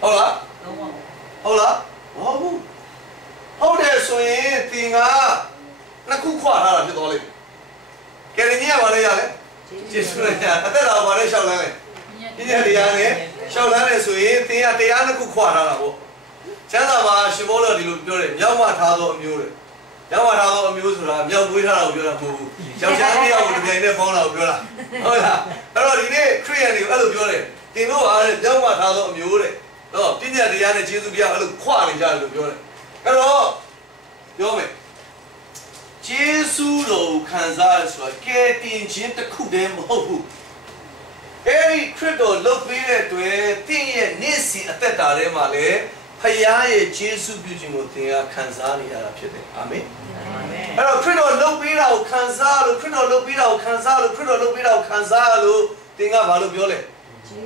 ဟုတ်လားဟုတ်လားဟုတ်ဘူးဟုတ်တယ်ဆိုရင်သင်ကနှစ်ခုခွာထားတာဖြစ်သွားလိမ့်မယ်ကယ်တင်ခြင်းကဘာလဲရလဲကျေးဇူးနဲ့ရအသက်တာဘာလဲရှောက်လန်းလဲပြည့်ညတ်တရားနဲ့ရှောက်လန်းတယ်ဆိုရင်သင်ကတရားနှစ်ခုခွာထားတာပေါ့ကျမ်းစာမှာရှင်ဘောတော်ဒီလိုပြောတယ်မြောက်မှထားသောအမျိုးတဲ့မြောက်မှထားသောအမျိုးဆိုတာမြောက်ပွေးထားတာကိုပြောတာမဟုတ်ဘူးယောက်ျားတစ်ယောက်ကိုတစ်ပြိုင်တည်းပေါင်းတာကိုပြောတာဟုတ်လားအဲ့တော့ဒီနေ့ခရစ်ယာန်တွေကိုအဲ့လိုပြောတယ်သင်တို့ဟာတဲ့မြောက်မှထားသောအမျိုးတဲ့တော့ပြည့်ညတ်တရားနဲ့ယေရှုတရားအဲ့လိုခွာနေကြတယ်လို့ပြောတယ်အဲ့တော့ပြောမယ်ယေရှုတော်ကိုခံစားရဆိုတာကယ်တင်ခြင်းတစ်ခုတည်းမဟုတ်ဘူးအဲ့ဒီခရစ်တော်လုပ်ပေးတဲ့အတွက်သင်ရဲ့နေ့စဉ်အသက်တာထဲမှာလည်းဖခင်ရဲ့ယေရှုပြုခြင်းကိုသင်ကခံစားနေရတာဖြစ်တယ်အာမင်အဲ့တော့ခရစ်တော်လုပ်ပေးတာကိုခံစားလို့ခရစ်တော်လုပ်ပေးတာကိုခံစားလို့ခရစ်တော်လုပ်ပေးတာကိုခံစားလို့သင်ကဘာလို့ပြောလဲယေ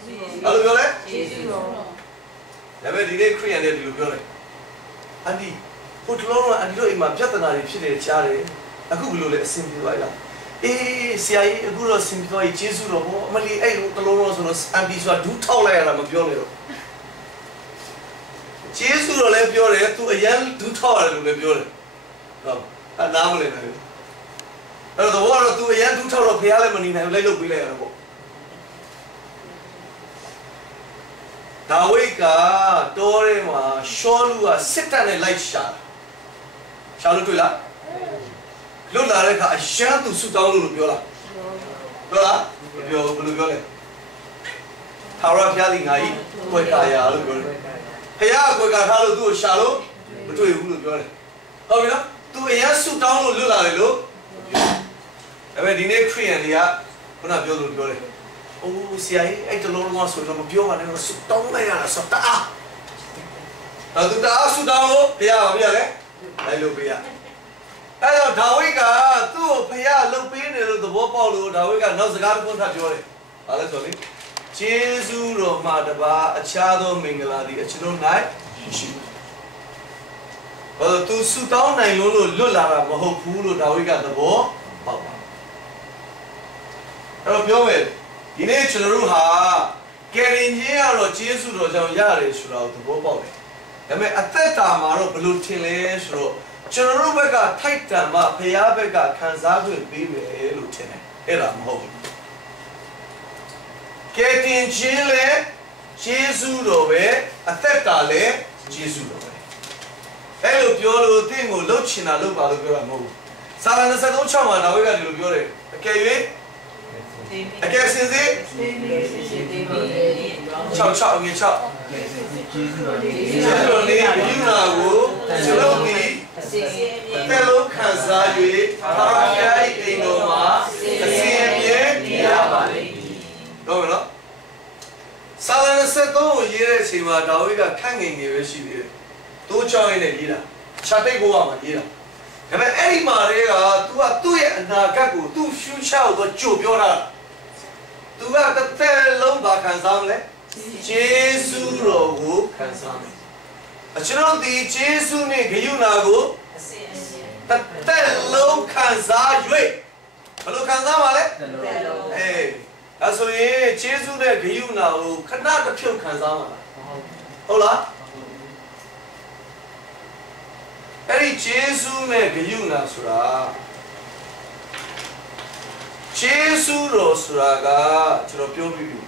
ရှုဘာလို့ပြောလဲယေရှုတော် ဒါပေမဲ့ဒီနေ့ခရိယန်တွေဒီလိုပြောတယ်အန်ဒီဟိုတလုံးကအန်ဒီတို့အိမ်မှာပြဿနာတွေဖြစ်နေချားတယ်အခုဘယ်လိုလဲအဆင်ပြေသွားလားအေးဆရာကြီးအခုတော့အဆင်ပြေသွားပြီကျေးဇူးတော်ဘောအမလီအဲ့လိုတလုံးတော့ဆိုတော့အန်ဒီဆိုတာဒူးထောက်လိုက်ရတာမပြောနဲ့တော့ကျေးဇူးတော်လည်းပြောတယ်သူအရန်ဒူးထောက်ရတယ်လို့လည်းပြောတယ်ဟုတ်အနားမလည်နိုင်ဘူးအဲ့တော့ဘောကတော့သူအရန်ဒူးထောက်တော့ဖះလည်းမနေနိုင်ဘူးလိုက်လုပ်ပေးလိုက်ရတာပေါ့ဒါဝိတ်ကတောထဲမှာရှောလူကစစ်တပ်နဲ့လိုက်ရှာလို့တွေ့လားလွတ်လာတဲ့အခါအရှမ်းသူဆူတောင်းလို့ပြောလားပြောလားပြောဘယ်လိုပြောလဲထာဝရဘုရားသည်ငါ၏ကွယ်ကာယာလို့ပြောတယ်ဘုရားကွယ်ကာထားလို့သူ့ကိုရှာလို့မတွေ့ဘူးလို့ပြောတယ်ဟုတ်ပြီနော်သူအရင်ဆူတောင်းလို့လွတ်လာတယ်လို့ဒါပေမဲ့ဒီနေ့ခရိယန်တွေကခုနပြောလို့ပြောတယ်အိုးဆရာကြီးအဲ့တလုံးလုံးဆိုတော့မပြောပါနဲ့တော့ဆူတောင်းလိုက်ရတာစတာအဲ့သူတာဆူတောင်းလို့ဘုရားဘာပြလဲအဲ့လိုပြရအဲ့တော့ဒါဝိဒ်ကသူ့ကိုဘုရားလှုပ်ပေးတယ်လို့သဘောပေါက်လို့ဒါဝိဒ်ကနောက်စကားတစ်ခုထပ်ပြောတယ်ဘာလဲဆိုလေကျေးဇူးတော်မှာတပါအခြားသောမင်္ဂလာသည်အကျွန်ုပ်၌ရှိဘာလို့သူဆူတောင်းနိုင်လို့လွတ်လာတာမဟုတ်ဘူးလို့ဒါဝိဒ်ကသဘောပေါက်ပါအဲ့တော့ပြောမယ်ဒီနေ့ကျွန်တော်တို့ဟာကယ်ရင်ကြီးကတော့ကျေးဇူးတော်ကြောင့်ရတယ်ဆိုတာကိုသဘောပေါက်တယ်ဒါပေမဲ့အသက်တာမှာတော့ဘယ်လိုထင်လဲဆိုတော့ကျွန်တော်တို့ဘက်ကထိုက်တန်မှဘုရားဘက်ကခံစားခွင့်ပေးမယ်လို့ထင်တယ်အဲ့ဒါမဟုတ်ဘူးကယ်တင်ခြင်းလည်းကျေးဇူးတော်ပဲအသက်တာလည်းကျေးဇူးတော်ပဲအဲ့လိုပြောလို့သင်ကိုလှုပ်ချင်တာလှုပ်ပါလို့ပြောတာမဟုတ်ဘူးစာလ23:6မှာဒါဝိဒ်ကဒီလိုပြောတယ်အကယ်၍အကယ်စင်စစ်6အငယ်6ကျေးဇူးတော်လေးပြုနာကိုကျွန်တော်ဒီတဲ့လုံးခံစား၍ထာဝရ၏အိမ်တော်မှာအစဉ်အမြဲနေရပါလိမ့်မည်တော့နော်စာလ23ကိုရေးတဲ့အချိန်မှာဒါဝိဒ်ကခန့်ငင်ငယ်ပဲရှိသေးတယ်တိုးချောင်းရင်းနဲ့ရေးတာခြာတိတ်ဘဝမှာရေးတာဒါပေမဲ့အဲ့ဒီမှာတွေက तू ကသူ့ရဲ့အနာဂတ်ကိုသူ့ future ကိုကြိုပြောတာသူကတစ်သက်လုံးဘာခံစားမလဲကျေးဇူးတော်ကိုခံစားမယ်အကျွန်တော်ဒီကျေးဇူးနဲ့ဂရုဏာကိုတစ်သက်လုံးခံစား၍ဘယ်လိုခံစားပါလဲအေးဒါဆိုရင်ကျေးဇူးနဲ့ဂရုဏာကိုခဏတစ်ဖြုတ်ခံစားမှာလားဟုတ်လားအဲ့ဒီကျေးဇူးနဲ့ဂရုဏာဆိုတာကျေးဇူးတော်ဆိုတာကကျွန်တော်ပြောပြီးပြီ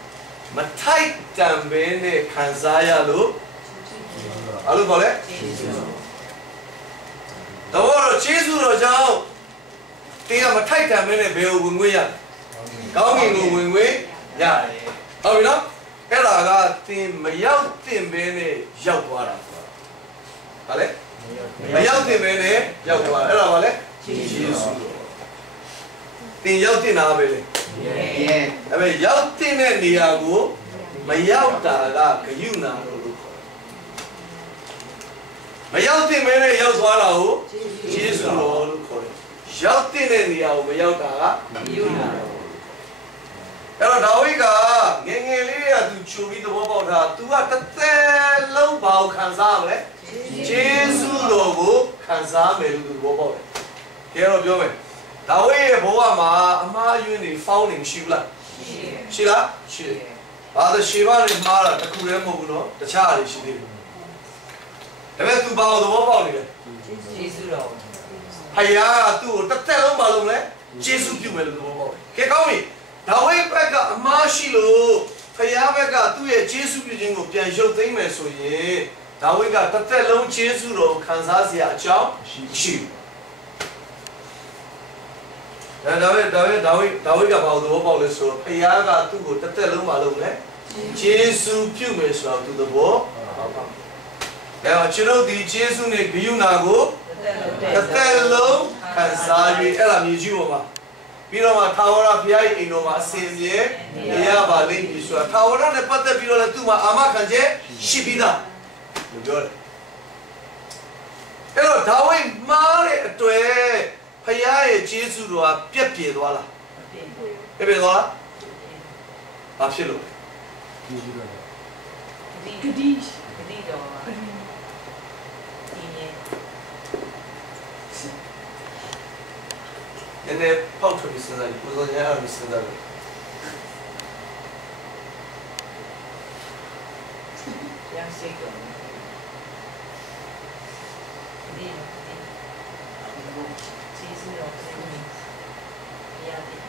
မထိုက်တန်ပဲနဲ့ခံစားရလို့အဲ့လိုခေါ်လဲတော့ကျေးဇူးတော်ကြောင့်တင်းကမထိုက်တန်ပဲနဲ့ဘယ်ကိုဝင်ငွေရကောင်းကင်ကိုဝင်ငွေရတယ်ဟုတ်ပြီနော်အဲ့ဒါကတင်းမရောက်တင်ပဲနဲ့ရောက်သွားတာဆိုတာဟာလေမရောက်တင်ပဲနဲ့ရောက်သွားအဲ့ဒါပါလေကျေးဇူးတော်တင်ရောက်တင်တာပဲလေအဲ့မဲ့ရောက်တင်တဲ့နေရာကိုမရောက်တာကဂယုဏလို့ခေါ်တယ်မရောက်တင်မဲနဲ့ရောက်သွားတာကိုကျေးဇူးတော်လို့ခေါ်တယ်ရောက်တင်တဲ့နေရာကိုမရောက်တာကဂယုဏအဲ့တော့ဒါဝိဒ်ကငယ်ငယ်လေးကသူချုပ်ပြီးသဘောပေါက်တာ तू ကတစ်သက်လုံးဘာကိုခံစားရမလဲကျေးဇူးတော်ကိုခံစားမယ်လို့သူသဘောပေါက်တယ်ကြည့်တော့ပြောမယ်ဒါဝိဒ်ရဲ့ဘဝမှာအမှားယွင်းတွေဖောင်းနေရှိဘူးလားရှိလားရှိတယ်ဘာလို့ရှိပါလဲမှားတာတခုတည်းမဟုတ်ဘူးနော်တခြားအရာရှိသေးတယ်ဒါပေမဲ့ तू ဘာလို့သဘောပေါက်နေလဲကျေးဇူးတော်ဖယားကသူ့ကိုတစ်သက်လုံးမလုပ်လဲကျေးဇူးပြုမယ်လို့သဘောပေါက်တယ်ကဲကောင်းပြီဒါဝိဒ်ဘက်ကအမှားရှိလို့ဖယားဘက်ကသူ့ရဲ့ကျေးဇူးပြုခြင်းကိုပြန်ရုပ်သိမ်းမယ်ဆိုရင်ဒါဝိဒ်ကတစ်သက်လုံးကျေးဇူးတော်ခံစားစရာအကြောင်းရှိဘူးဒါဝိဒ်ကဘာလို့သဘောပေါက်လဲဆိုတော့ဖယားကသူ့ကိုတစ်သက်လုံးမလုပ်လဲကျေးဇူးပြုမယ်ဆိုတော့သူသဘောပေါက်ပါအဲ့တော့ကျွန်တော်ဒီကျေးဇူးနဲ့ဂရုဏာကိုတစ်သက်လုံးခံစား၍အဲ့ဒါမြည်ကြီးပေါ်မှာပြီးတော့မှထာဝရဘုရားရဲ့အိမ်တော်မှာအစဉ်အမြဲနေရပါလိမ့်မည်ဆိုတာထာဝရနဲ့ပတ်သက်ပြီးတော့လည်းသူ့မှာအာမခံချက်ရှိပြီးသားလို့ပြောတယ်အဲ့တော့ဒါဝိဒ်မှားတဲ့အတွက်ဖယားရဲ့ကျေးဇူးတော်ကပြက်ပြယ်သွားလားပြက်ပြယ်သွားလားဘာဖြစ်လို့ဂတိတော် ကျော်ပါဒီနေ့ နည်းပေါက်ထွက်ပြီးစဉ်းစားကြည့်ကိုယ်စောရအောင်စဉ်းစားလို့ရရှိကြော်ဒီကျေးဇူးတော်ရှင်ရတယ်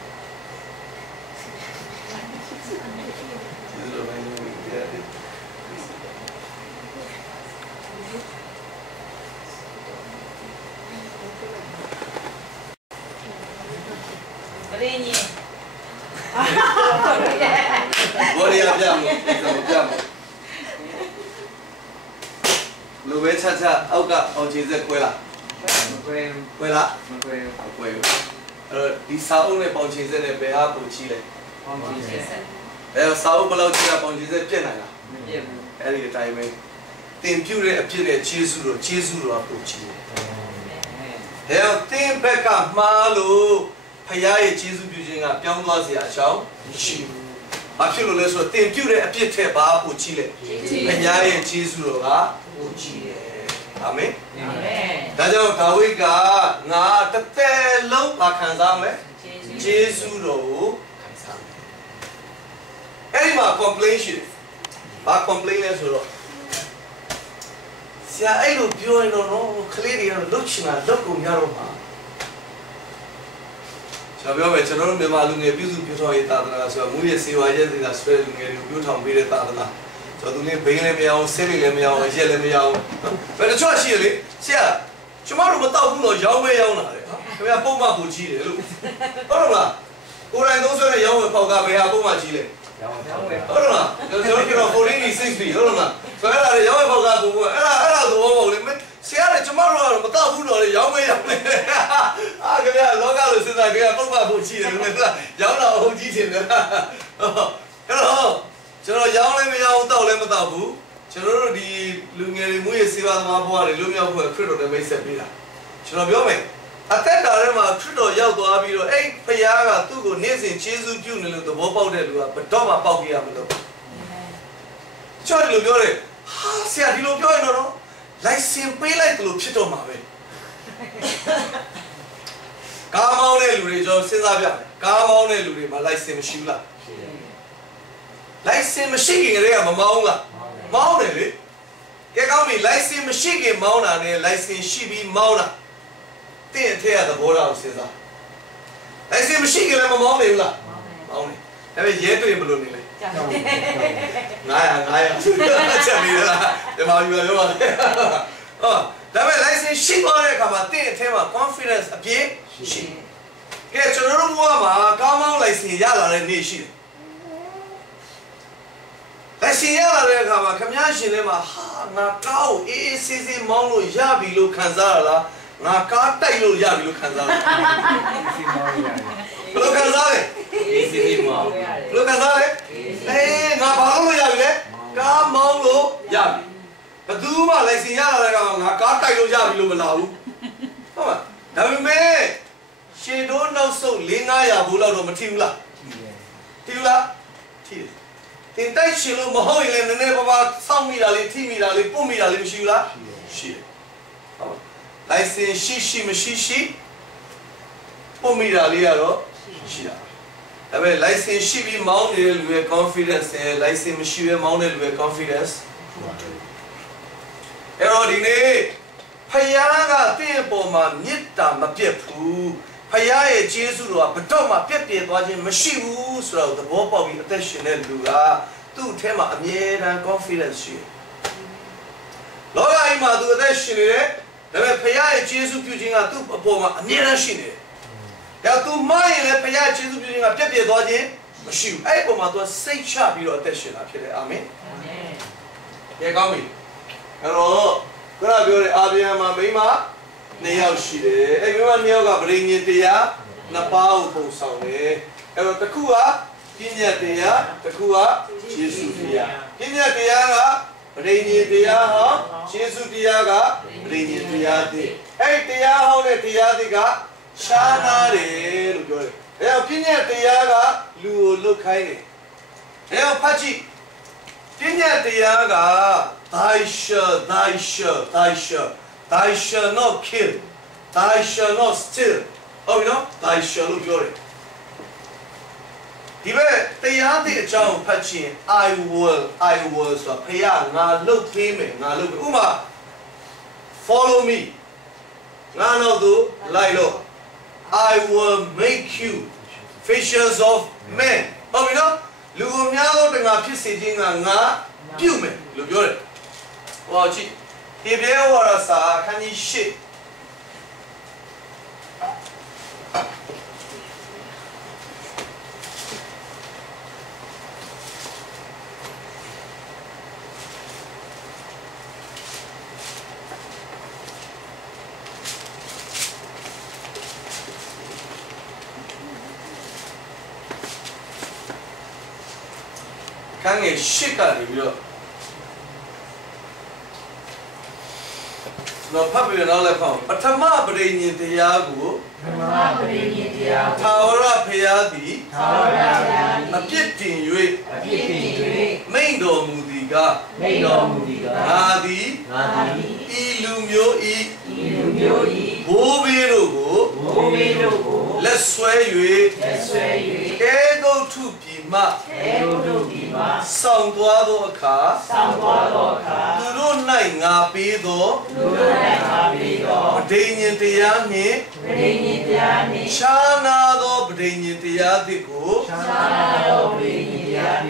ရင်းကြီးဘောရီယာပြမှုပြမှုလူပဲချာချာအောက်ကအောင်ခြေဆက်ခွဲလားခွဲလားခွဲအဲ့တော့ဒီစာအုပ်နဲ့ပေါင်ခြေဆက်နဲ့ဘယ်ဟာပုံချီလဲအဲ့တော့စာအုပ်ဘယ်လောက်ချီတာပေါင်ခြေဆက်ပြက်နိုင်လားမပြက်ဘူးအဲ့ဒီအတိုင်းပဲတင်ပြတဲ့အဖြစ်နဲ့ခြေစုတော့ပုံချီတယ်အဲ့တော့တင်ဘက်ကမှားလို့ဖခင်ရဲ့ကျေးဇူးပြုခြင်းကပြောင်းသွားเสียအကြောင်းမရှိဘူး။ဘာဖြစ်လို့လဲဆိုတော့တင်ပြုတဲ့အပြစ်ထက်ဘာပိုချီလဲ။ဖခင်ရဲ့ကျေးဇူးတော်ကပိုချီတယ်။အာမင်။အာမင်။ဒါကြောင့်ဒါဝိဒ်ကငါတစ်သက်လုံးဘာခံစားမလဲ။ကျေးဇူးတော်ကိုခံစားမယ်။အဲ့ဒီမှာ complain ရှိတယ်။ဘာ complain လဲဆိုတော့ဆရာအဲ့လိုပြောရင်တော့ခလေးတွေကတော့လုတ်ချင်တာလုတ်ကုန်ကြတော့မှာကျွန်တော်ပြောမယ်ကျွန်တော်တို့မြန်မာလူငယ်ပြည်သူပြည်ထောင်ရေးသာသနာဆိုတာမူရစေဝါရဲ့စစပယ်လူငယ်တွေကိုပြောထောင်ပေးတဲ့သာသနာကျွန်တော်သူလည်းဘိန်းလည်းမရအောင်ဆင်းလည်းမရအောင်ရက်လည်းမရအောင်ဘယ်တချို့ရှိရလေဆရာကျွန်တော်တို့မတောက်ဘူးတော့ရောင်းမဲရောင်းတာလေခင်ဗျာပုံမှန်ပူကြီးတယ်လို့ဟုတ်တော့လားကိုယ်တိုင်သုံးဆွဲတဲ့ရောင်းဝယ်ပေါက်ကဘယ်ဟာပုံမှန်ကြီးလဲရောင်းဝယ်ဟုတ်တော့လားကျွန်တော်ကတော့46ပြီဟုတ်တော့လားဆိုရတာရောင်းဝယ်ပေါက်ကပုံမှန်အဲ့ဒါသဘောမဟုတ်လေဆရာလည်းကျွန်တော်တို့မတောက်ဘူးတော့လေရောင်းမဲရောင်းနေအာခင်ဗျာလောကလို့စဉ်းစားခင်ဗျာပုံမှန်ပူကြီးတယ်လို့ရောင်းတော့ဟုတ်ကြီးတယ်အဲ့တော့ကျွန်တော်ရောင်းလည်းမရောင်းတောက်လည်းမတောက်ဘူးကျွန်တော်တို့ဒီလူငယ်တွေမျိုးရဲ့စေဝါသမားဘဝတွေလွတ်မြောက်ဖို့ခရစ်တော်နဲ့မိတ်ဆက်ပေးတာကျွန်တော်ပြောမယ်အသက်တာထဲမှာခရစ်တော်ရောက်သွားပြီးတော့အဲ့ဖခင်ကသူ့ကိုနေ့စဉ်ကျေးဇူးပြုနေလို့သဘောပေါက်တဲ့လူကဘယ်တော့မှပေါက်ပြရမလို့ကျွန်တော်ဒီလိုပြောတယ်ဟာဆရာဒီလိုပြောရင်တော့လိုက်စင်ပေးလိုက်တယ်လို့ဖြစ်တော့မှာပဲကားမောင်းတဲ့လူတွေကျွန်တော်စဉ်းစားပြမယ်ကားမောင်းတဲ့လူတွေမှာလိုက်စင်မရှိဘူးလားလိုက်စင်မရှိခင်တည်းကမမောင်းလားမောင်းတယ်လေကဲကောင်းပြီလိုက်စင်မရှိခင်မောင်းတာနဲ့လိုက်စင်ရှိပြီးမောင်းတာတင့်အထက်ကသဘောထားကိုစဉ်းစားလိုက်စင်မရှိခင်လည်းမမောင်းနေဘူးလားမောင်းတယ်ဒါပေမဲ့ရဲတွေ့ရင်ဘယ်လိုနေလဲ900ချက်ပြီးလားဒီမှာယူရရောပါလေဟောဒါပေမဲ့ license ရှိသွားတဲ့အခါမှာတင့်အထဲမှာ confidence အပြည့်ရှိကဲကျွန်တော်တို့ဘဝမှာကားမောင်း license ရလာတဲ့နေ့ရှိတယ် license ရလာတဲ့အခါမှာခမည်းရှင်ထဲမှာဟာငါကားကိုအေးဆေးဆေးမောင်းလို့ရပြီလို့ခံစားရလားငါကားတိုက်လို့ရပြီလို့ခံစားရလားဘယ်လိုခံစားလဲအေးဆေးဆေးမောင်းဘယ်လိုခံစားလဲငါဘာလို့ရပြီလဲကားမောင်းလို့ရပြီဘယ်သူမှလိုက်စင်ရလာတဲ့ကောင်ငါကားတိုက်လို့ရပြီလို့မလာဘူးဟုတ်ပါဒါပေမဲ့ရှင်တို့နောက်ဆုံး4-500ဘူးလောက်တော့မထီဘူးလားထီဘူးလားထီတယ်တင်တိုက်ရှင်လို့မဟုတ်ရင်လည်းနည်းနည်းပါးပါးစောင့်မိတာလေးထိမိတာလေးပုတ်မိတာလေးမရှိဘူးလားရှိတယ်ဟုတ်လိုက်စင်ရှိမရှိပုတ်မိတာလေးကတော့ရှိတာဒါပေမဲ့ license ရှိပြီးမောင်းနေတဲ့လူရဲ့ confidence နဲ့ license မရှိဘဲမောင်းတဲ့လူရဲ့ confidence အဲ့တော့ဒီနေ့ဖခင်ကတင့်အပေါ်မှာမေတ္တာမပြတ်ဘူးဖခင်ရဲ့ကျေးဇူးတော်ကဘယ်တော့မှပြတ်ပြဲသွားခြင်းမရှိဘူးဆိုတော့သဘောပေါက်ပြီးအသက်ရှင်တဲ့လူကသူ့အထဲမှာအမြဲတမ်း confidence ရှိတယ်လောကကြီးမှာသူအသက်ရှင်နေတယ်ဒါပေမဲ့ဖခင်ရဲ့ကျေးဇူးပြုခြင်းကသူ့အပေါ်မှာအမြဲတမ်းရှိနေတယ်ဒါသူမရင်လည်းဘုရားကျေးဇူးပြုခြင်းကပြည့်ပြည့်သွားခြင်းမရှိဘူးအဲ့ဒီပုံမှာသူစိတ်ချပြီးတော့အသက်ရှင်တာဖြစ်တယ်အာမင်အာမင်ကဲကောင်းပြီအဲ့တော့ခုနပြောတဲ့အာဗြဟံမှာမိန်းမ2ယောက်ရှိတယ်အဲ့မိန်းမ2ယောက်ကဗြိဉ္ဉ်တရား2ပါးကိုပုံဆောင်တယ်အဲ့တော့တစ်ခုကပညာတရားတစ်ခုကယေရှုတရားပညာတရားကဗြိဉ္ဉ်တရားဟောယေရှုတရားကဗြိဉ္ဉ်တရားတည်းအဲ့တရားဟောတဲ့တရားတည်းကရှားနာတယ်လို့ပြောတယ်။အဲတော့ပြည့်ညတ်တရားကလူကိုလှုပ်ခိုင်းတယ်။အဲတော့ဖတ်ကြည့်ပြည့်ညတ်တရားက Thou shall not kill. Thou shall not steal. Oh, you know, thou shall not glory. They are the John Patchin. I will, so pay out, now look payment, now look, Uma, follow me. Now, no, do, Lilo. I will make you fishers of men. Oh, you know, Lumiano, the Napising and Na, Puman, look good. Watch it. If there was a can you shit? Can you shake out of you? No, Papa, and all upon. But Tama bring in the Yago, Tawara Payadi, a pitting you, main door Mudiga, Adi, Ilumio E, Bobirogo, let's swear you, Ego to Pima, Sanguado car, Duro Nanga Pido, Daniel Tiani, Chanado Brinny Tiadico,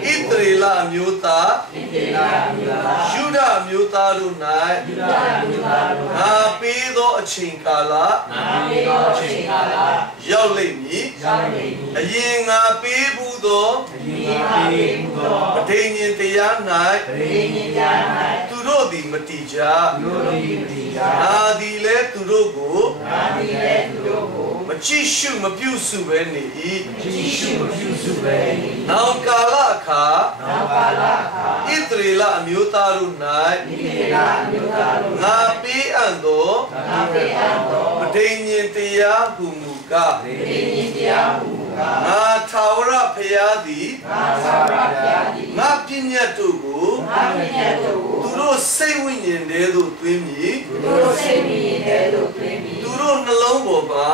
Itrila Muta, Juda Muta Lunai, Napido Chinkala, Yolimi, Yinga Pibudo, Daniel Tianai, Turodi Matija, Adile Turogo, Machishu Mapusu Beni, now Kalaka, Itrila Mutarunai, Napi Ando, Daniel Tia Humuka, Na Tawara Payadi, Na Pinyatugu, Turo Sewin Dedo Twimi, Turo Nalomboba,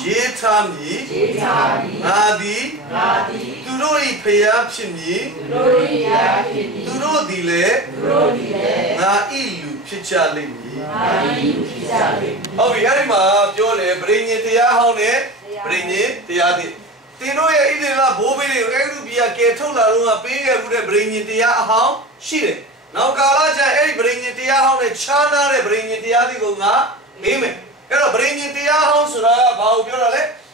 Yetami, Nadi, Turo Ipayapini, Turo Dile, Na Ilu Pichalini. Oh, we had him up, bring it to your home, bring it to your Tino Idila Bobby, Erubia, Ketola, bring it to your home, she. Now Kalaja, bring it to your home, Chana, bring it to Yadiguna, Amen. Bring it to your house, Baubula,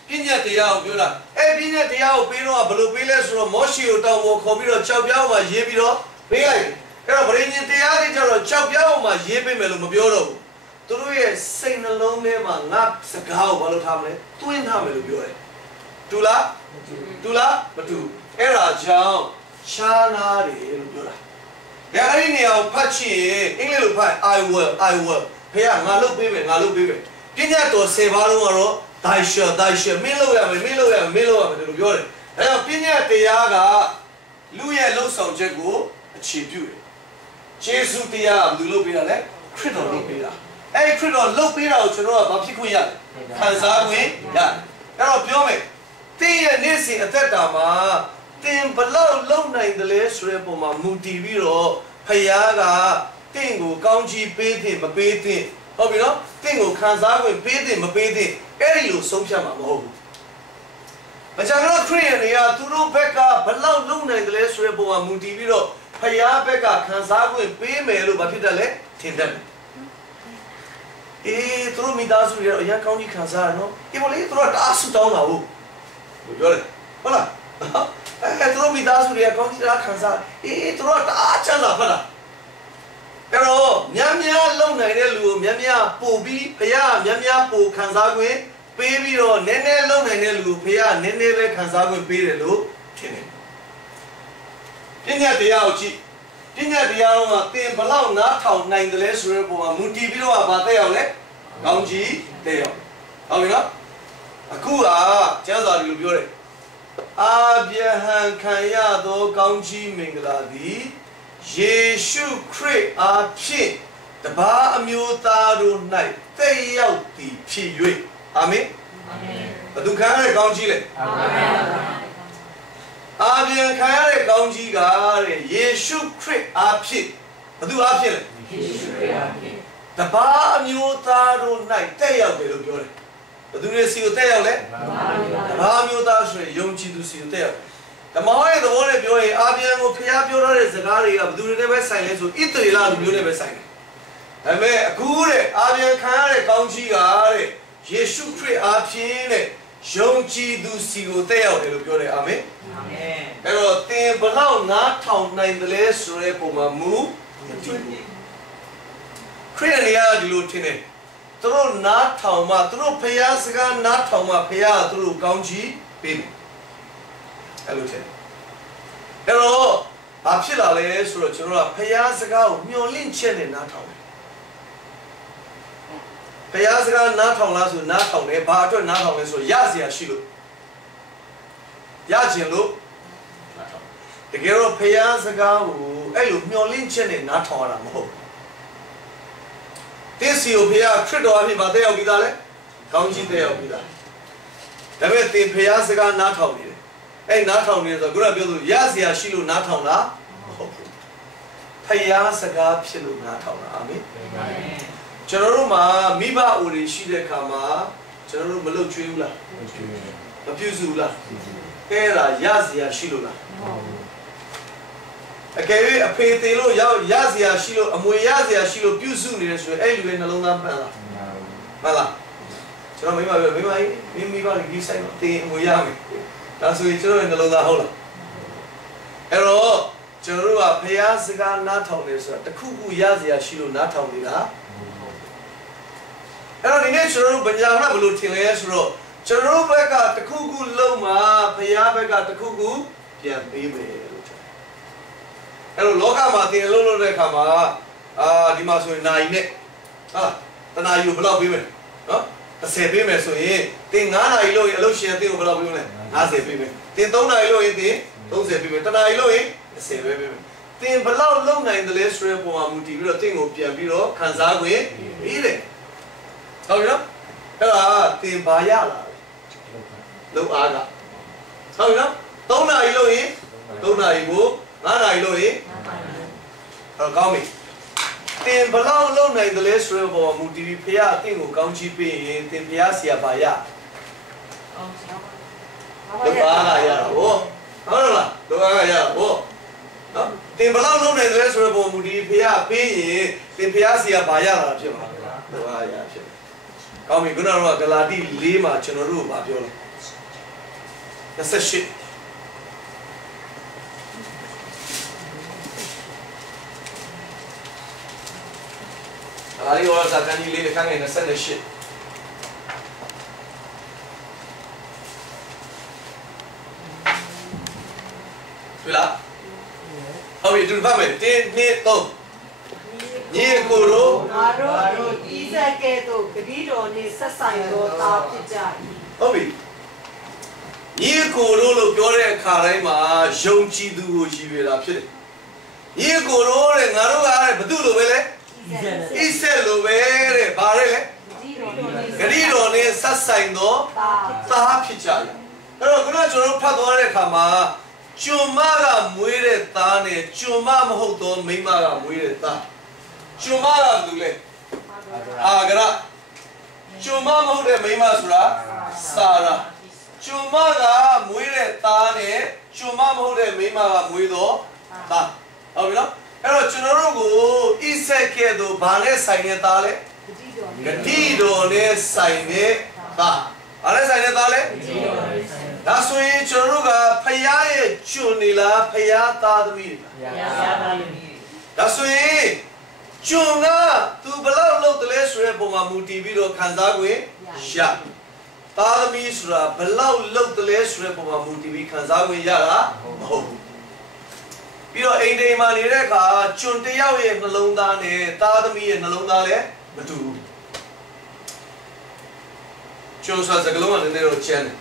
Pinya to Yaubula, Pinya to Yaupino, Blue Pillas from Moshi, Tomo, Kobiro, Chabiama, Yebiro, Pay. Bring it to Yadija, Chabiama, Yebi Melumaburo. To do a sing alone name and not Sakao, Balotame, twin Hamel. Tula, but two. Era Jao, Chana, Lula. Yarini, Pachi, English, I will. Pay a Malu baby. Pinato, Sevaro, Daisha, Milo, Lugore. Pina de Yaga, Louis Loso Jago, a cheap you. Jesu Tia, Lulupina, Criddle Lupina. Hey, Criddle, Lupina, to know about Picuya. Kansawi, ya. Now, Piome. Tia Nisi at that time, Tim below Lona in the list, Repoma, Mutiviro, Payaga. Tingo, County, Paytin, Mapatin, oh, you know, Tingo, Kansawi, Paytin, Mapatin, Erilu, Sochama, Mo. But I'm not Korean, they are Turu Pekka, but now Luna in the last rebel and Mutiviro, Paya Pekka, Kansawi, Paymelu, Batidale, Tindem. Eh, through me does we are young county Kansano, it will eat through a task down now. You're it. Hola. I throw me down we are county Kansa, it through a task. Pero Nyamia long Nelu, Nyamia Pobi, Paya, Nyamia Po, Kansague, Baby or Nene long Nelu, Paya, Nene Kansague, Pirelu, Tinin. Pinya de Auchi, Pinya de Auma, Tim Palau, Natau, 9 the less rebel, Mutiviro, Abateole, Gauji, Deo. How we know? Akua, Jaza, you beauty. Abiahan Kayado, Gauji Mingladi. ယေရှုခရစ်အားဖြင့်တပါးအမျိုးသားတို့၌သက်ရောက်သည်ဖြစ်၍အာမင်ဘသူခံရတဲ့ကောင်းကြီးလဲအာမင်အာပြန်ခံရတဲ့ကောင်းကြီးကတဲ့ယေရှုခရစ်အားဖြင့်ဘသူအားဖြင့်လဲယေရှုခရစ်အားဖြင့်တပါးအမျိုးသားတို့၌သက်ရောက်တယ်လို့ပြောတယ်ဘသူတွေစီကိုသက်ရောက်လဲတပါးအမျိုးသားဆိုရင်ယုံကြည်သူစီကိုသက်ရောက်ဓမ္မရဲ့သဘောနဲ့ပြောရင်အာပြန်ကိုဖျားပြောထားတဲ့စကားတွေကဘသူတွေနဲ့ပဲဆိုင်လဲဆိုဣသရေလလူမျိုးနဲ့ပဲဆိုင်တယ်ဒါပေမဲ့အခုတဲ့အာပြန်ခံရတဲ့ကောင်းကြီးကတဲ့ယေရှုခရစ်အားဖြင့်တဲ့ယုံကြည်သူစီကိုတက်ရောက်တယ်လို့ပြောတယ်အာမင်အာမင်အဲ့တော့သင်ဘလောက်နားထောင်နိုင်တယ်လဲဆိုတဲ့ပုံမှာမူတည်ခရစ်ယာန်တွေကဒီလိုထင်တယ်သူတို့နားထောင်မှသူတို့ဖျားစကားနားထောင်မှဖျားသူတို့ကောင်းကြီးပေးမယ်အဲ့လိုထင်အဲ့တော့ဘာဖြစ်လာလဲဆိုတော့ကျွန်တော်ကဖျားစကားကိုမျှော်လင့်ချက်နဲ့နားထောင်ဘုရားစကားနားထောင်လားဆိုနားထောင်တယ်ဘာအတွက်နားထောင်လဲဆိုရเสียရှိလို့ရခြင်းလို့တကယ်တော့ဘုရားစကားကိုအဲ့လိုမျှော်လင့်ချက်နဲ့နားထောင်ရတာမဟုတ်တင်းစီကိုဘုရားခရစ်တော်အဖြစ်ဗာတက်ရောက်ပြီးသားလဲကောင်းကြီးတက်ရောက်ပြီးသားဒါပေမဲ့သင်ဘုရားစကားနားထောင်နေတယ်အဲ့နားထောင်နေဆိုတော့ခုနပြောလို့ရเสียရှိလို့နားထောင်တာမဟုတ်ဘူးဘုရားစကားဖြစ်လို့နားထောင်တာအာမင်ကျွန်တော်တို့မှာမိဘအိုတွေရှိတဲ့အခါမှာကျွန်တော်တို့မလုပ်ချွေးဘူးလားမပြုစုဘူးလားအဲ့ဒါရเสียရှိလို့လားအကယ်၍အဖေသေးလို့ရောက်ရเสียရှိလို့အမွေရเสียရှိလို့ပြုစုနေတယ်ဆိုရင်အဲ့လူရဲ့နှလုံးသားပန်းလားမှန်လားကျွန်တော်မိဘပြောမိဘကြီးမိဘကြီးဆိုင်တော့တင်အမွေရမယ်ဒါဆိုရင်ကျွန်တော်ရဲ့နှလုံးသားဟုတ်လားအဲ့တော့ကျွန်တော်တို့ကဖျားစကားနားထောင်နေဆိုတာတခုခုရเสียရှိလို့နားထောင်နေတာအဲ့တော့ဒီနေ့ကျွန်တော်တို့ဗညာကဘယ်လိုထင်လဲဆိုတော့ကျွန်တော်တို့ဘက်ကတခုခုလုံးမှာဘုရားဘက်ကတခုခုပြန်ပေးမယ်လို့ထင်အဲ့တော့လောကမှာသင်လုံးလို့တဲ့အခါမှာဒီမှာဆိုရင်နိုင်နဲ့ဟာတနာယူဘယ်လောက်ပေးမယ်နော်30ပေးမယ်ဆိုရင်သင်9နာရီလို့ရင်အလုပ်ရှင်သင်ကိုဘယ်လောက်ပေးမလဲ50ပေးမယ်သင်3နာရီလို့ရင်သင်30ပေးမယ်တနာရီလို့ရင်30ပဲပေးမယ်သင်ဘယ်လောက်လုံးနိုင်တယ်လဲဆိုတဲ့ပုံမှာမူတည်ပြီးတော့သင်ကိုပြန်ပြီးတော့ခံစား권ပေးတယ်ဟုတ်ပြီနော်အဲ့ဒါသင်ဘာရလာလဲလုံအားကဟုတ်ပြီနော်3နာရီလို့ရင်3နာရီကို9နာရီလို့ရင်ဟုတ်ကောင်းပြီသင်ဘလောက်လုံနိုင်တယ်လဲဆိုတော့ဘောမူတီဗီဖះအသင်ကိုကောင်းချီးပေးရင်သင်ဖះဆရာဘာရအောင်ဆရာလုံအားကရတော့ဟုတ်လားလုံအားကရတော့နော်သင်ဘလောက်လုံနိုင်တယ်လဲဆိုတော့ဘောမူတီဗီဖះပေးရင်သင်ဖះဆရာဘာရလာဖြစ်မှာလုံအားရဖြစ်ကောင်းပြီခုနကတော့ဂလာတိ4မှာကျွန်တော်တို့ဗာပြောလဲ28ဂလာတိဝါစာကန်ကြီး4ခန်းငယ်28တွေ့လားဟုတ်ပြီသူဖတ်မယ်1 2 3ညီကိုတို့ငါတို့ဤဇက်ကဲ့သို့ဂတိတော်နှင့်ဆက်ဆိုင်သောသားဖြစ်ကြ၏ဟုတ်ပြီညီကိုတို့လို့ပြောတဲ့အခါတိုင်းမှာယုံကြည်သူကိုရည်ရွယ်တာဖြစ်တယ်ညီကိုတို့တဲ့ငါတို့ကဘသူလိုပဲလဲဣဆက်လိုပဲတဲ့ဘာလဲလဲဂတိတော်နှင့်ဆက်ဆိုင်သောသားဖြစ်ကြ၏အဲ့တော့ခုနကျွန်တော်ဖတ်သွားတဲ့အခါမှာကျွန်မကမွေးတဲ့သားနဲ့ကျွန်မမဟုတ်သောမိန်းမကမွေးတဲ့သားကျွန်မကလူလဲအာဂရကျွန်မမဟုတ်တဲ့မိန်းမဆိုတာစာရာကျွန်မကမွေးတဲ့သားနဲ့ကျွန်မမဟုတ်တဲ့မိန်းမကမွေးတော့သားဟုတ်ပြီနော်အဲ့တော့ကျွန်တော်တို့ကိုဣဆက်ကဲ့သို့ဘာနဲ့ဆိုင်တဲ့သားလဲဂတိတော်နဲ့ဆိုင်တဲ့သားဘာနဲ့ဆိုင်တဲ့သားလဲဒါဆိုရင်ကျွန်တော်တို့ကဖယားရဲ့ကျွန်နေလားဖယားသားသမီးလားဖယားသားသမီးဒါဆိုရင်ကျွန်ကသူဘလောက်လုပ်တယ်လဲဆိုတဲ့ပုံမှာမူတည်ပြီးတော့ခံစား권ရသားသမီးဆိုတာဘလောက်လုပ်တယ်လဲဆိုတဲ့ပုံမှာမူတည်ပြီးခံစား권ရတာမဟုတ်ဘူးပြီးတော့အိမ်တိမ်မှာနေတဲ့အခါကျွန်တယောက်ရဲ့နှလုံးသားနဲ့သားသမီးရဲ့နှလုံးသားလည်းမတူဘူးကျွန်ဆိုစကလုံးကလည်းနည်းတော့ချမ်းတယ်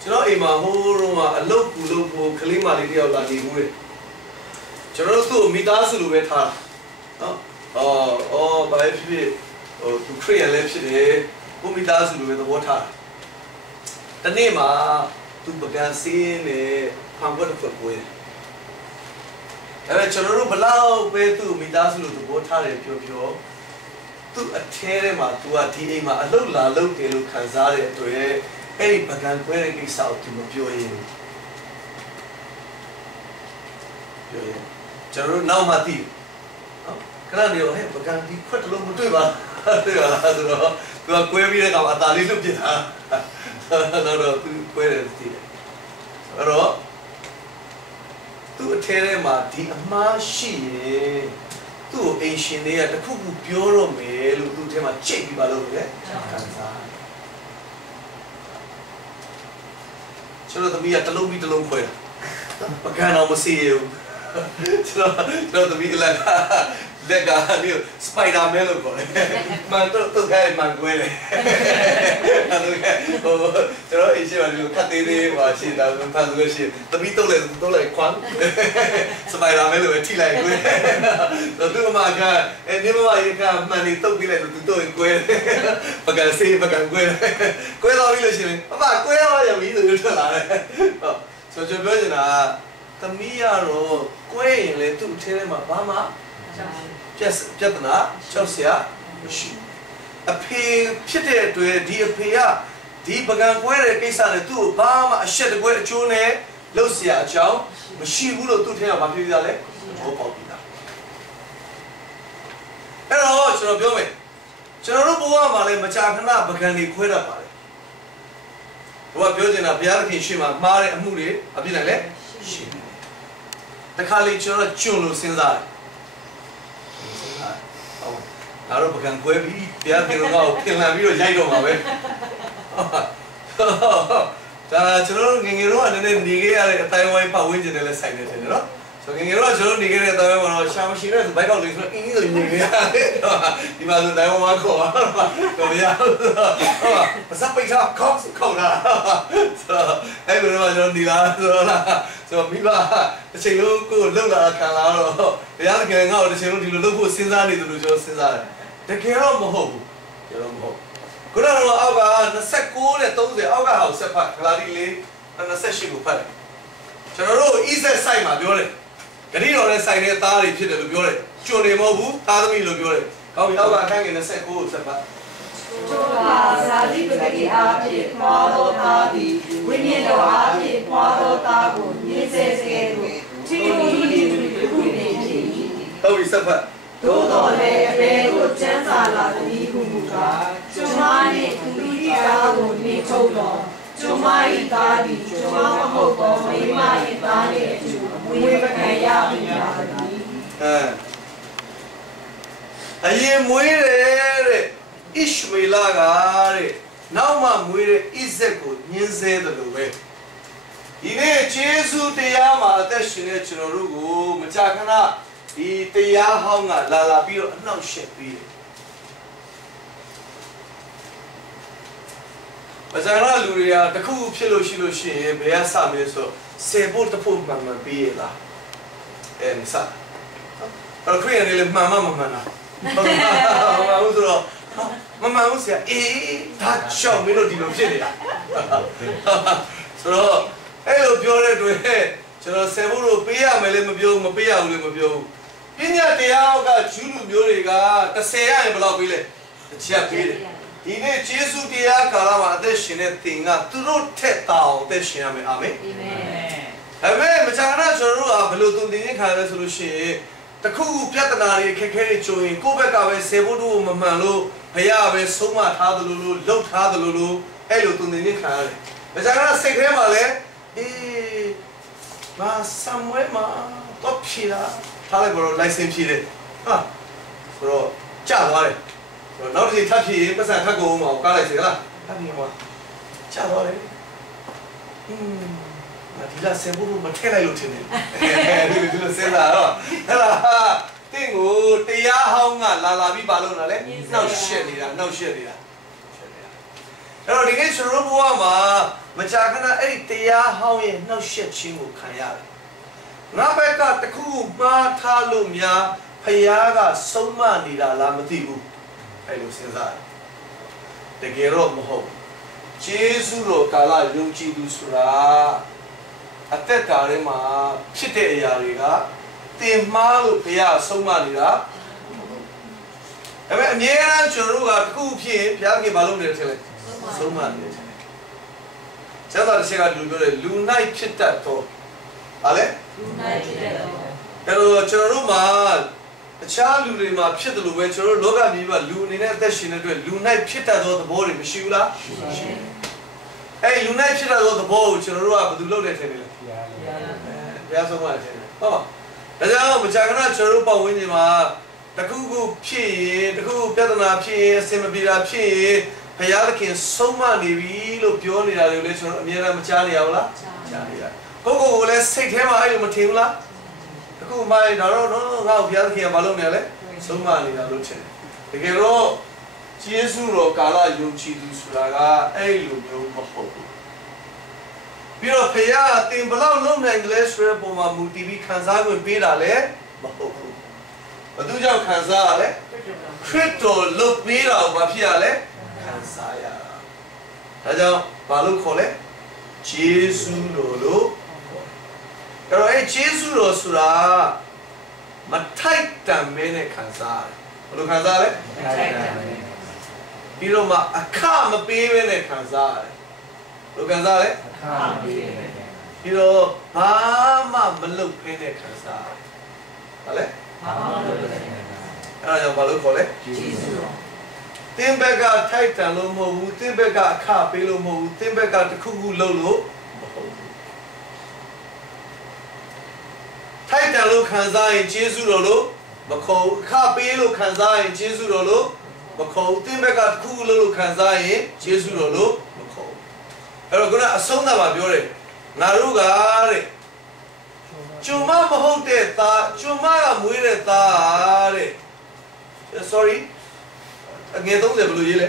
ကျွန်တော်အိမ်မှာဟိုးတော့အလုတ်ကူလို့ကိုကလေးမလေးတယောက်လာနေဘူးလေ ကျွန်တော်တို့မိသားစုလိုပဲထားနော်ဘာဖြစ်သူခရီးရလဲဖြစ်တယ်ကိုမိသားစုလိုပဲသဘောထားတနေ့မှာသူပကံစင်းနဲ့ဖန်ဖို့တစ်ခုကိုအဲ့ကျွန်တော်တို့ဘလောက်ပဲသူမိသားစုလိုသဘောထားတယ်ပြောသူအထဲထဲမှာသူကဒီအိမ်မှာအလုတ်လာလုတ်တယ်လို့ခံစားတဲ့အတွက်အဲ့ဒီပကံကွဲတဲ့ကိစ္စကိုသူမပြောရင်ကျွန်တော်တို့နောက်မှသိနော်ခဏနေရောဟဲ့ပကံဒီခွက်တလုံးမတွေ့ပါတွေ့ပါလားဆိုတော့သူကကွဲပြီးတဲ့ကောင်အသာလေးလွတ်ပြစ်တာတော့သူကွဲတယ်သိတယ်အဲ့တော့သူအထဲထဲမှာဒီအမှားရှိရင်သူ့ကိုအိမ်ရှင်တွေကတခုခုပြောတော့မယ်လို့သူ့ထဲမှာကြိတ်ပြီးပါလို့လေခံစားကျွန်တော်သမီးကတလုံးပြီးတလုံးခွဲတာပကံတော့မစီရဘူးကျွန်တော်သမီးကလည်းလက်ကမျိုးစပိုက်ဒါမဲလို့ခေါ်တယ်မန်တော့ခိုင်းမန်ကွဲတယ်ကျွန်တော်အိမ်ရှိမှဒီလိုခတ်သေးသေးပါရှိတာဖန်လို့ရှိသမီးတုတ်လိုက်ခွန်းစပိုက်ဒါမဲလို့ထိလိုက်ကွဲတော့သူ့မှာကနေမမရေကမှန်နေတုတ်ပြီးလိုက်လို့သူတုတ်ကွဲပကံစေးပကံကွဲတော့ပြီးလို့ရှိရင်အမကွဲတော့ရပြီဆိုလို့ထွက်လာတယ်ဆိုကျွန်တော်ပြောနေတာသမီးရတော့ကွဲရင်လေသူ့အထဲထဲမှာဘာမှပြဿနာကြောက်စရာမရှိအဖေဖြစ်တဲ့အတွက်ဒီအဖေကဒီပကံကွဲတဲ့ကိစ္စနဲ့သူ့ကိုဘာမှအရှက်တကွဲအကျိုးနဲ့လှုပ်เสียအကြောင်းမရှိဘူးလို့သူ့ထဲမှာမပြောပြရလဲဟောပေါ့ပြီလားအဲ့တော့ကျွန်တော်ပြောမယ်ကျွန်တော်တို့ဘဝမှာလည်းမကြာခဏပကံတွေခွဲတတ်ပါတယ်ဘုရားပြောနေတာဘုရားသခင်ရှေ့မှာမှားတဲ့အမှုတွေအပြစ်နိုင်လဲရှိတယ်တခါလေကျွန်တော်ကျွလို့စဉ်းစားတယ်ငါတို့ပကံကွဲပြီးဘုရားခင်တော်ကိုပြင်လာပြီးတော့ရိုက်တော့မှာပဲဒါကျွန်တော်ငငယ်တော့အနေနဲ့နေခဲ့ရတဲ့အတိုင်းဝိုင်းပတ်ဝန်းကျင်နဲ့လည်းဆိုင်နေတယ်နော်ဆိုငငယ်တော့ကျွန်တော်နေခဲ့တဲ့အတိုင်းဝိုင်းမှာရှာမရှိတဲ့ဘိုက်ကောက်တွေဆိုအင်းကြီးဆိုနေခဲ့ရတယ်ဒီမှာဆိုတိုင်းဝိုင်းခေါ်တော့မရဟုတ်ပါမစပိတ်ထားခေါက်တာအဲ့လိုတော့ကျွန်တော်ဒီလာဆိုတော့ဆိုမိဘတစ်ချိန်လုံးကိုလှုပ်လာခံလာတော့ဘုရားသခင်ငါ့ကိုတစ်ချိန်လုံးဒီလိုလှုပ်ဖို့စဉ်းစားနေတယ်လို့ကျွန်တော်စဉ်းစားတယ်တကယ်တော့မဟုတ်ဘူးကျွန်တော်မဟုတ်ခုနကတော့အောက်က29နဲ့30အောက်ကဟောက်ဆက်ဖတ်ခလာဒီလေး28ကိုဖတ်တယ်ကျွန်တော်တို့ EZ site မှာပြောတယ်ဂတိတော်နဲ့ဆိုင်တဲ့သားတွေဖြစ်တယ်လို့ပြောတယ်ကျွန်းနေမဟုတ်ဘူးသားသမီးလို့ပြောတယ်ကောင်းပြီအောက်ကအခန်းငယ်29ကိုဆက်ဖတ်တို့ပါဇာတိပဂတိအားဖြင့်ပွားသောသားသည်ဝိညာဉ်တော်အားဖြင့်ပွားသောသားကိုမြင်စေစေသို့ထိမိခုနေဖြစ်၏ဟုတ်ပြီဆက်ဖတ်သို့တော်လည်းအဘယ်သို့ကျမ်းစာလာသည်ဟုမူကားကျွမ်းမနှင့်သူ၏သားကိုနေထုတ်တော်ကျွမ်းမ၏သားသည်ကျွမ်းမဟုတ်သောမိမ၏သားနှင့်အတူဝေပကံရပြီပါသည်အရင်မွေးတယ်တဲ့ဣရှမေလကတဲ့နောက်မှမွေးတဲ့ဣဇက်ကိုညှင်းဆဲတယ်လို့ပဲဒီနေ့ယေရှုတရားမှာအသက်ရှင်တဲ့ကျွန်တော်တို့ကိုမကြာခဏဒီတရားဟောင်းကလာပြီးတော့အနှောက်ယှက်ပြီးတယ်မကြာခဏလူတွေကတခုဖြစ်လို့ရှိရင်ဘယ်ကစမလဲဆိုစေဖို့တဖို့မှန်ပြီးရလားအဲ့ဒီစအဲ့ခရီးရနေလေမှန်လားဟုတ်လားဆိုတော့မမှန်ဘူးဆရာဒါချောင်းမင်းတို့ဒီလိုဖြစ်နေတာဆိုတော့အဲ့လိုပြောတဲ့တွေ့ကျွန်တော်စေဖို့လို့ပေးရမယ်လည်းမပြောမပေးရဘူးလည်းမပြောဘူးပညာတရားကဂျူးလူမျိုးတွေက30ရရင်ဘယ်လောက်ပေးလဲတစ်ချက်ပေးတယ်ဒီနေ့ယေရှုတရားကာလမှာအသက်ရှင်တဲ့သင်ကသူတို့ထက်တောင်အသက်ရှင်ရမယ်အာမင်အာမင်မချာနာကျွန်တော်တို့ကဘယ်လိုသူတင်ခံရလဲဆိုလို့ရှိရင်တခုခုပြဿနာတွေခက်ခဲတွေကြုံရင်ကိုယ့်ဘက်ကပဲစေဖို့တို့မမှန်လို့ဘုရားပဲဆုံးမထားတယ်လို့လှုပ်ထားတယ်လို့အဲ့လိုသူတင်ခံရတယ်မချာနာစိတ်ထဲမှာလည်းမာဆမ်ဝဲမှာတော့ဖြီလာထားလိုက်တော့ license ဖြီတယ်ဟာဆိုတော့ကြာသွားတယ်နောက်တစ်ချိန်ထပ်ဖြီရင်ပတ်စံထပ်ကုန်အောင်ကားလိုက်စေလားထပ်ဖြီမှာကြာသွားတယ်ဒီလားဆေဘူမထဲလိုက်လို့ထင်တယ်ဒီလိုစဉ်းစားတော့ဟဲ့လားတင့်ကိုတရားဟောင်းကလာပြီးပါလို့နော်လေနှောက်ရှက်နေတာအဲ့တော့ဒီနေ့ကျွန်တော်ဘဝမှာမကြာခဏအဲ့ဒီတရားဟောင်းရဲ့နှောက်ရှက်ခြင်းကိုခံရတယ် ငါဘက်ကတခုမှားထားလို့များဖယားကဆုံးမနေတာလားမသိဘူးအဲ့လိုစဉ်းစားတကယ်တော့မဟုတ်ကျေးဇူးတော်ကာလယုံကြည်သူဆိုတာအသက်တာထဲမှာဖြစ်တဲ့အရာတွေကတင်မှားလို့ဘုရားဆုံးမနေတာဒါပေမဲ့အမြဲတမ်းကျွန်တော်တို့ကတခုဖြစ်ရင်ဘုရားကဘာလုပ်နေတယ်ထင်လဲဆုံးမနေတယ်ကျန်တဲ့ဆရာကလူပြောတယ်လူ၌ဖြစ်တတ်တော့ဟာလေလူ၌ဖြစ်တတ်တော့အဲ့တော့ကျွန်တော်တို့မှာတခြားလူတွေမှာဖြစ်တယ်လို့ပဲကျွန်တော်တို့လောကကြီးမှာလူအနေနဲ့အသက်ရှင်နေတဲ့အတွက်လူ၌ဖြစ်တတ်သောသဘောတွေမရှိဘူးလားရှိတယ်အဲ့လူ၌ဖြစ်တတ်သောသဘောကိုကျွန်တော်တို့ကဘယ်သူလုပ်နေတယ်ထင်လဲဘုရားဆုံးမတယ်ဟုတ်ပါဒါကြောင့်မကြာခဏကျွန်တော်တို့ပတ်ဝန်းကျင်မှာတခုခုဖြစ်ရင်တခုပြဿနာဖြစ်ရင်အစင်မပြေတာဖြစ်ရင်ဘုရားသခင်ဆုံးမနေပြီလို့ပြောနေတာတွေလည်းကျွန်တော်အများအားမကြားနေရဘူးလားကြားနေရကိုကိုလည်းစိတ်ထဲမှာအဲ့လိုမထင်ဘူးလားအခုမှဒါတော့ငါ့ကိုဘုရားသခင်ကမလုပ်နေလဲဆုံးမနေတာလို့ထင်တယ်တကယ်တော့ယေရှုတော်ကာလယုံကြည်သူဆိုတာကအဲ့လိုမျိုးမဟုတ်ဘူးပြီးတော့ဘုရားတင်ဘလောက်လုံးနိုင်တယ်ဆိုတဲ့ပုံမှာမူတည်ပြီးခံစားခွင့်ပေးတာလည်းမဟုတ်ဘူးဘာသူကြောင့်ခံစားရလဲခရစ်တော်လုတ်ပေးတာကိုဘာဖြစ်ရလဲခံစားရတာဒါကြောင့်ဘာလို့ခေါ်လဲယေရှုတော်လို့အဲ့တော့အဲ့ယေရှုတော်ဆိုတာမထိုက်တန်မဲနဲ့ခံစားရတယ်ဘယ်လိုခံစားလဲမထိုက်တန်မဲပြီးတော့မှအခမပေးမဲနဲ့ခံစားရတယ်ဘယ်လိုခံစားလဲအခမပေးမဲပြီးတော့ဘာမှမလုပ်ဖဲနဲ့ခံစားရတယ်ဟုတ်လဲဘာမှမလုပ်ဖဲနဲ့ခံစားအဲ့ဒါကြောင့်ဘာလို့ခေါ်လဲယေရှုတော်တင်းဘက်ကထိုက်တန်လို့မဟုတ်ဘူးတင်းဘက်ကအခပေးလို့မဟုတ်ဘူးတင်းဘက်ကတစ်ခုခုလုပ်လို့မဟုတ်ဘူးထိုက်တန်လို့ခံစားရင်ယေရှုတော်လို့မခေါ်ဘူးအခပေးလို့ခံစားရင်ယေရှုတော်လို့မခေါ်ဘူးတင်းဘက်ကတစ်ခုခုလုပ်လို့ခံစားရင်ယေရှုတော်လို့မခေါ်ဘူးအဲ့တော့ခုနအဆုံးသတ်မှာပြောတယ်ငါတို့ကတဲ့ကျွမ်းမမဟုတ်တဲ့သားကျွမ်းမကမွေးတဲ့သားတဲ့ sorry အငယ်30ဘယ်လိုရေးလဲ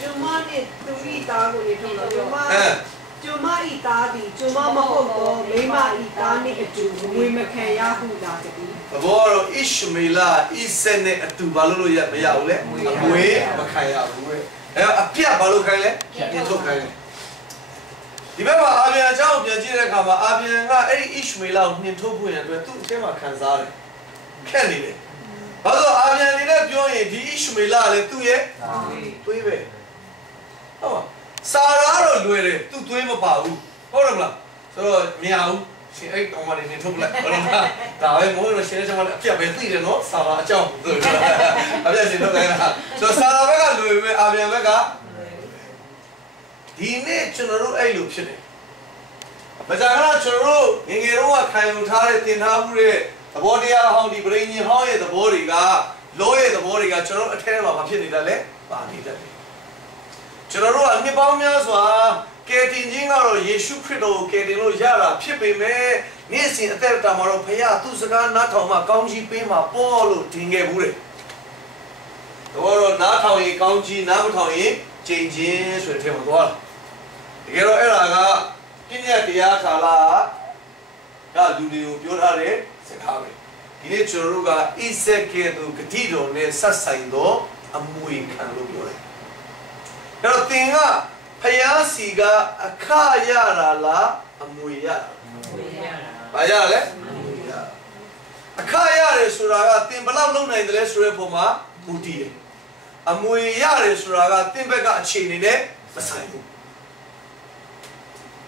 ကျမနဲ့သူဤသားကိုရေထုံတော့ကျမဤသားသည်ကျမမဟုတ်တော့မိမဤသားနဲ့အတူဝေမခံရဟုလာတည်းဘောတော့ Ishmael ဣဆက်နဲ့အတူဘာလို့ရမရဘူးလဲအမွေမခံရဘူးပဲအဲအပြတ်ဘာလို့ခိုင်းလဲပြင်ထုတ်ခိုင်းလဲဒီဘက်မှာအာဗြဟံအကြောင်းပြန်ကြည့်တဲ့အခါမှာအာဗြဟံကအဲ့ဒီ Ishmael ကိုနှင်ထုတ်ဖို့ရန်အတွက်သူ့အထဲမှာခံစားတယ်ခက်နေတယ်ဘာလို့အာဗြဟံနေနဲ့ပြောရင်ဒီ Ishmael ကလည်းသူ့ရဲ့သွေးပဲဟုတ်ပါစာရာတော့လွယ်တယ်သူ့သွေးမပါဘူးဟုတ်တယ်မလားဆိုတော့မရဘူးရှင်အဲ့ကောင်မလေးနေထုတ်လိုက်ဟုတ်လားဒါပဲမို့လို့ရှင်ကျွန်မအပြတ်ပဲသိတယ်နော်စာရာအကြောင်းဆိုတော့အပြတ်ရှင်ထုတ်လိုက်တာဆိုတော့စာရာဘက်ကလွယ်ပဲအာဗြဟံဘက်ကဒီနေ့ကျွန်တော်တို့အဲ့လိုဖြစ်တယ်မကြာခဏကျွန်တော်တို့ငယ်ငယ်တော့ခံယူထားတဲ့သင်ထားမှုတဲ့သဘောတရားဟောင်းဒီပရိညင်ဟောင်းရဲ့သဘောတွေကလောရဲ့သဘောတွေကကျွန်တော်တို့အထက်ထဲမှာမဖြစ်နေတတ်လဲပါနေတတ်တယ်ကျွန်တော်တို့အနှစ်ပေါင်းများစွာကယ်တင်ခြင်းကတော့ယေရှုခရစ်တော်ကိုကယ်တင်လို့ရတာဖြစ်ပေမဲ့နေ့စဉ်အသက်တာမှာတော့ဖခင်သူ့စကားနားထောင်မှကောင်းကြီးပေးမှာပေါ့လို့ထင်ခဲ့ဘူးတဲ့တော့နားထောင်ရင်ကောင်းကြီးနားမထောင်ရင်ကျိန်ခြင်းဆိုတဲ့ထဲမှာသွားတယ်တကယ်တော့အဲ့ဒါကပြည့်ညက်တရားကာလကလူတွေကိုပြောထားတဲ့စကားပဲဒီနေ့ကျွန်တော်တို့ကဣဇက်ကဲသူဂတိတော်နဲ့ဆက်ဆိုင်သောအမွေခံလို့ပြောတယ်အဲ့တော့သင်ကဖယားစီကအခရတာလားအမွေရတာဘာရလဲအခရတယ်ဆိုတာကသင်ဘယ်လောက်လုပ်နိုင်တယ်လဲဆိုတဲ့ပုံမှာမူတည်တယ်အမွေရတယ်ဆိုတာကသင်ဘက်ကအခြေအနေနဲ့မဆိုင်ဘူး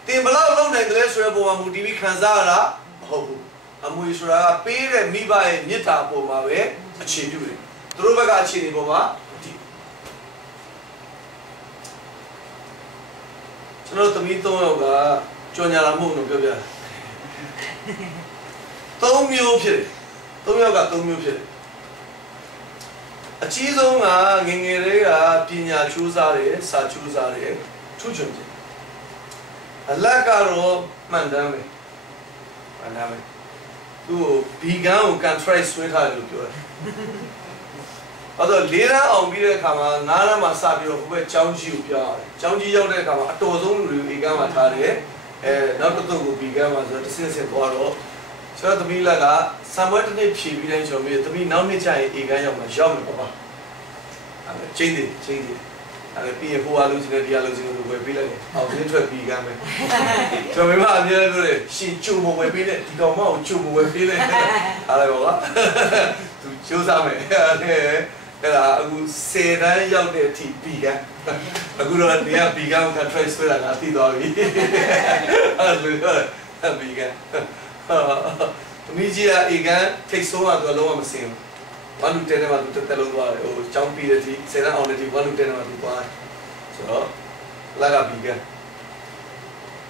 တင်ဘလောက်လုံးနိုင်တယ်ဆိုတဲ့ပုံမှာမူတည်ပြီးခံစားရတာမဟုတ်ဘူးအမွေဆိုတာကပေးတဲ့မိဘရဲ့မေတ္တာပုံမှာပဲအခြေပြုတယ်သူတို့ဘက်ကအခြေအနေပုံမှာမူတည်ကျွန်တော်သမီး၃ယောက်ကကြော်ညာလာမှုလို့ပြောပြတယ်၃မျိုးဖြစ်တယ်၃ယောက်က၃မျိုးဖြစ်တယ်အကြီးဆုံးကငယ်ငယ်လေးကပညာချိုးစားတယ်စာချိုးစားတယ်ထုချွန်တယ်အလတ်ကတော့မှန်တယ်ပဲမှန်တယ်ပဲသူ့ဘီဂန်ကို contract ဆွဲထားတယ်လို့ပြောတယ်အဲ့တော့၄ရန်အောင်ပြီးတဲ့အခါမှာ၅ရန်မှာစပြီးတော့ဘယ်ကျောင်းကြီးကိုပြောရတယ်ကျောင်းကြီးရောက်တဲ့အခါမှာအတော်ဆုံးလူတွေဧကန်မှာထားတယ် နောက်တစ်တော့ကိုပြီးကမ်းမှာဆိုတော့တစ်စင်သွားတော့ကျွန်တော်သမီးလက်ကစံပွဲတစ်နေ့ဖြည့်ပြီးတိုင်းကျွန်တော်သမီးနောက်နေ့ကျရင်အေကန်းရောက်မှာရောက်မယ်ပါချင်းတယ်အဲ့ပြီးရင်ဟိုအားလုံးစနေဒီအားလုံးစနေကိုဝယ်ပေးလိုက်တယ်အောင်စင်းထွက်ပြီးကမ်းမယ်ကျွန်တော်မိမအမြဲတမ်းပြောတယ်ရှင်ကျုံမဝယ်ပေးတဲ့ဒီကောင်မကိုကျုံမဝယ်ပေးတဲ့အားလည်းပေါ့သူစူးစမ်းမယ်အဲ့ဒါအခု10တန်းရောက်တဲ့အထိပြီးကမ်းအခုတော့ဒီကပြီးကမ်းက trace ဆွဲတာငါသိသွားပြီအဲ့လိုပြီးကမ်းသမီးကြီးကအေကန်ထိတ်ဆုံးတော့လုံးဝမစင်ဘူးဘာလို့တဲနေမှာသူတက်လုံးသွားတယ်ဟိုចောင်းပြီးတဲ့ဒီဆယ်တန်းအောင်တဲ့ဒီဘာလို့တဲနေမှာသူသွားတယ်ဆိုတော့လာကပြီးက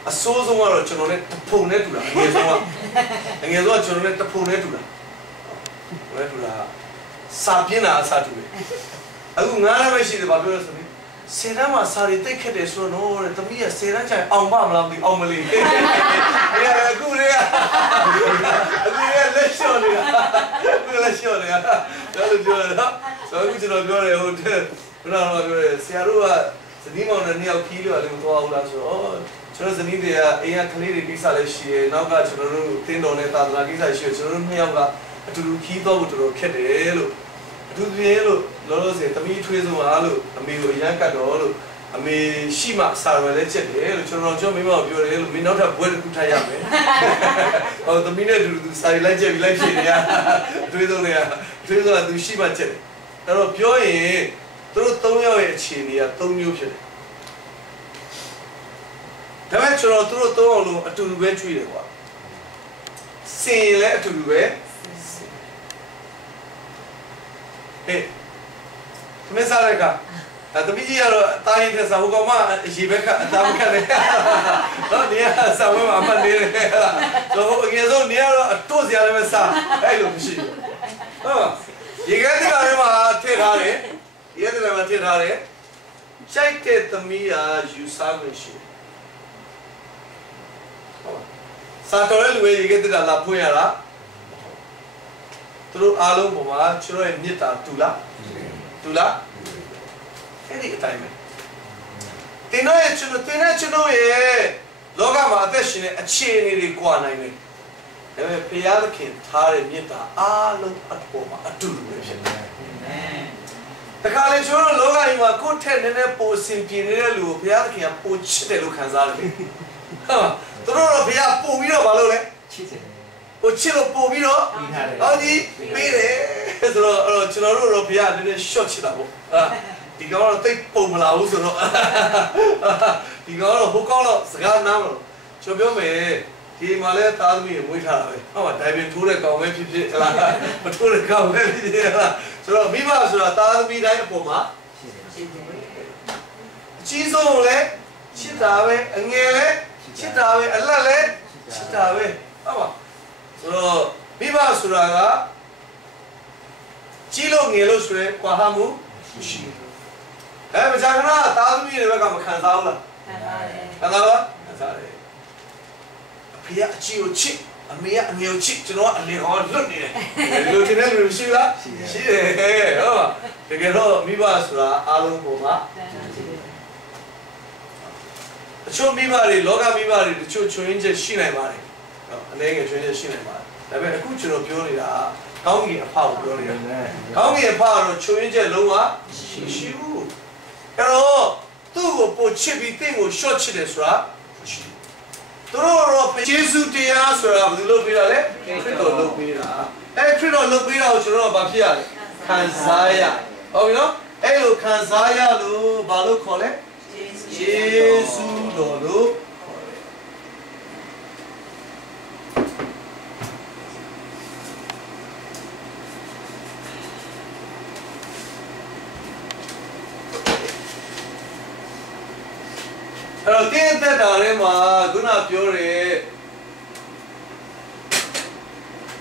အစိုးဆုံးကတော့ကျွန်တော်နဲ့တဖုံနဲ့တူတာအငယ်ဆုံးကကျွန်တော်နဲ့တဖုံနဲ့တူတာစာပြင်းတာအစားတူတယ်အခုငါလည်းပဲရှိတယ်ဘာပြောလဲဆိုရင်ဆယ်တန်းမှာစာတွေတိတ်ခက်တယ်ဆိုတော့တဲ့သမီးကဆယ်တန်းကျရင်အောင်ပါမလားမသိအောင်မလေးအခုလေးလက်လျှော့နေတာဒါလို့ပြောတယ်နော်ဆိုတော့ကျွန်တော်ပြောတယ်ဟိုတဲ့ဘယ်တော့မှပြောတယ်ဆရာတို့ကဇနီးမောင်နဲ့2ယောက်ခီးလို့လည်းမသွားဘူးလားဆိုတော့ကျွန်တော်ဇနီးတွေကအိမ်ကကလေးတွေကိစ္စလည်းရှိတယ်နောက်ကကျွန်တော်တို့သင်းတော်နဲ့သာသနာကိစ္စရှိတယ်ကျွန်တော်တို့2ယောက်ကအတူတူခီးတော့တော်တော်ခက်တယ်လို့အတူတူရဲ့လို့လောလောဆယ်သမီးထွေးဆုံးအားလို့အမေကိုအရန်ကတ်တော့လို့အမေရှိမှစာရွယ်လဲချက်တယ်လို့ကျွန်တော်မိမကိုပြောတယ်လို့မင်းနောက်ထပ်ဘွဲတစ်ခုထားရမယ်ဟောသမီးနဲ့တူတူစာရီလိုက်ချက်ပြီးလိုက်ဖြေနေရထွေးဆုံးကသူရှိမှချက်တယ်အဲ့တော့ပြောရင်သူတို့3ယောက်ရဲ့အခြေအနေက3မျိုးဖြစ်တယ်ဒါပေမဲ့ကျွန်တော်တို့3ယောက်လုံးအတူတူပဲကျွေးတယ်ကွာစင်လည်းအတူတူပဲသမီးစားရကသမီးကြီးကတော့တာရင်တဲ့စာဟိုကောင်မရေဘက်ကအသားမခတ်နဲ့နော်နေရစာဝဲမှာအမှတ်နေတယ်ဆိုအငယ်ဆုံးနေရတော့အတော့စရာလည်းမစားအဲ့လိုမရှိဘူးဟုတ်ရေခဲတဲ့ကလေးမှာထည့်ထားတယ်ရေခဲတဲ့မှာထည့်ထားတယ်ရှိုက်တဲ့သမီးကယူစားလို့ရှိတယ်ဟုတ်စာတော်ရဲ့လူရဲ့ရေခဲတဲ့လာဖွင့်ရတာသူတို့အားလုံးပေါ်မှာကျွန်တော်ရဲ့မြစ်တာတူလားအဲ့ဒီအတိုင်းပဲတင်တော့ရဲ့ကျွန်တော်ရဲ့လောကမှာအသက်ရှင်တဲ့အခြေအနေတွေကွာနိုင်တယ်ဒါပေမဲ့ဘုရားသခင်ထားတဲ့မြစ်တာအားလုံးအပေါ်မှာအတူတူပဲဖြစ်တယ်တခါလေကျွန်တော်လောကကြီးမှာကိုယ့်ထက်နည်းနည်းပိုစင်ပြေနေတဲ့လူကိုဘုရားသခင်ကပိုချစ်တယ်လို့ခံစားရတယ်ဟုတ်သူတို့တော့ဘုရားပို့ပြီးတော့မလုပ်လဲချစ်တယ်ကိုချစ်လို့ပို့ပြီးတော့ဟောဒီပေးတယ်ဆိုတော့ကျွန်တော်တို့တော့ဘုရားနည်းနည်း short ချစ်တာပေါ့ဒီကောင်တော့တိတ်ပုံမလာဘူးဆိုတော့ဒီကောင်တော့ဟိုကောင်တော့စကားနားမလို့ကျွန်တော်ပြောမယ်ဒီမှာလဲသားသမီးတွေမွေးထားတာပဲဟုတ်ပါဒိုင်ပင်ထိုးတဲ့ကောင်ပဲဖြစ်ဖြစ်ဟလားမထိုးတဲ့ကောင်ပဲဖြစ်ဖြစ်ဟလားဆိုတော့မိဘဆိုတာသားသမီးတိုင်းအပေါ်မှာအကြီးဆုံးလဲချစ်တာပဲအငယ်လဲချစ်တာပဲအလတ်လဲချစ်တာပဲဟုတ်ပါဆိုတော့မိဘဆိုတာကကြီးလို့ငယ်လို့ဆိုရဲကွာဟမှုရှိတယ်မကြာခဏသားသမီးတွေဘက်ကမခံစားဘူးလားခံစားပါခံစားတယ်အဖေကအကြီးကိုချစ်အမေကအငယ်ကိုချစ်ကျွန်တော်ကအလေကောင်လွတ်နေတယ်ဒီလိုထင်တယ်လို့ရှိလားရှိတယ်ဟုတ်တကယ်တော့မိဘဆိုတာအားလုံးပုံမှာအချို့မိဘတွေလောကမိဘတွေတချို့ချွင်းချက်ရှိနိုင်ပါတယ်အနေငယ်ချွင်းချက်ရှိနိုင်ပါတယ်ဒါပေမဲ့အခုကျွန်တော်ပြောနေတာကောင်းကင်အဖကိုပြောနေတာကောင်းကင်အဖကတော့ချွင်းချက်လုံးဝရှိဘူးအဲ့တော့သူ့ကိုပို့ချစ်ပြီးတင့်ကိုရှော့ချစ်တယ်ဆိုတာမရှိဘူးသူတို့တော့ယေရှုတရားဆိုတာဘယ်လိုလုပ်ပေးတာလဲခရစ်တော်လုပ်ပေးတာအဲ့ခရစ်တော်လုပ်ပေးတာကိုကျွန်တော်ကဘာဖြစ်ရလဲခံစားရဟုတ်ပြီနော်အဲ့လိုခံစားရလို့ဘာလို့ခေါ်လဲယေရှုတော်လို့အဲ့တော့တင်းသက်တာထဲမှာခုနပြောတယ်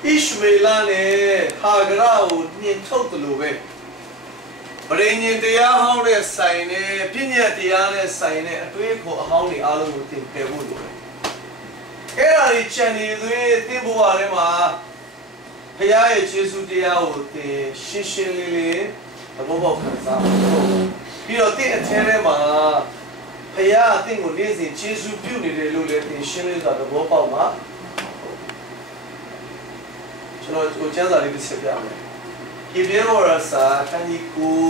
ဣရှမေလနဲ့ဟာဂရကိုနှင်ထုတ်တယ်လို့ပဲပရိညင်တရားဟောင်းတဲ့ဆိုင်နဲ့ပြည့်ညတ်တရားနဲ့ဆိုင်နဲ့အတွေးခေါ်အဟောင်းတွေအားလုံးကိုသင်ပယ်ဖို့လိုတယ်အဲ့ဒါကြီးချန်နေသွေးတင်းဘဝထဲမှာဘုရားရဲ့ယေရှုတရားကိုသင်ရှင်းရှင်းလေးလေးသဘောပေါက်ခံစားဖို့ပြီးတော့တင်းအထဲထဲမှာ ဖယားအသင်ကိုနေ့စဉ်ကျေးဇူးပြုနေတယ်လို့လည်းသင်ရှင်းလင်းစွာသဘောပေါက်မှာကျွန်တော်ကိုကျမ်းစာလေးတစ်ချက်ပြမယ်။ဒီဘေရောရာစာခန်းကြီးကို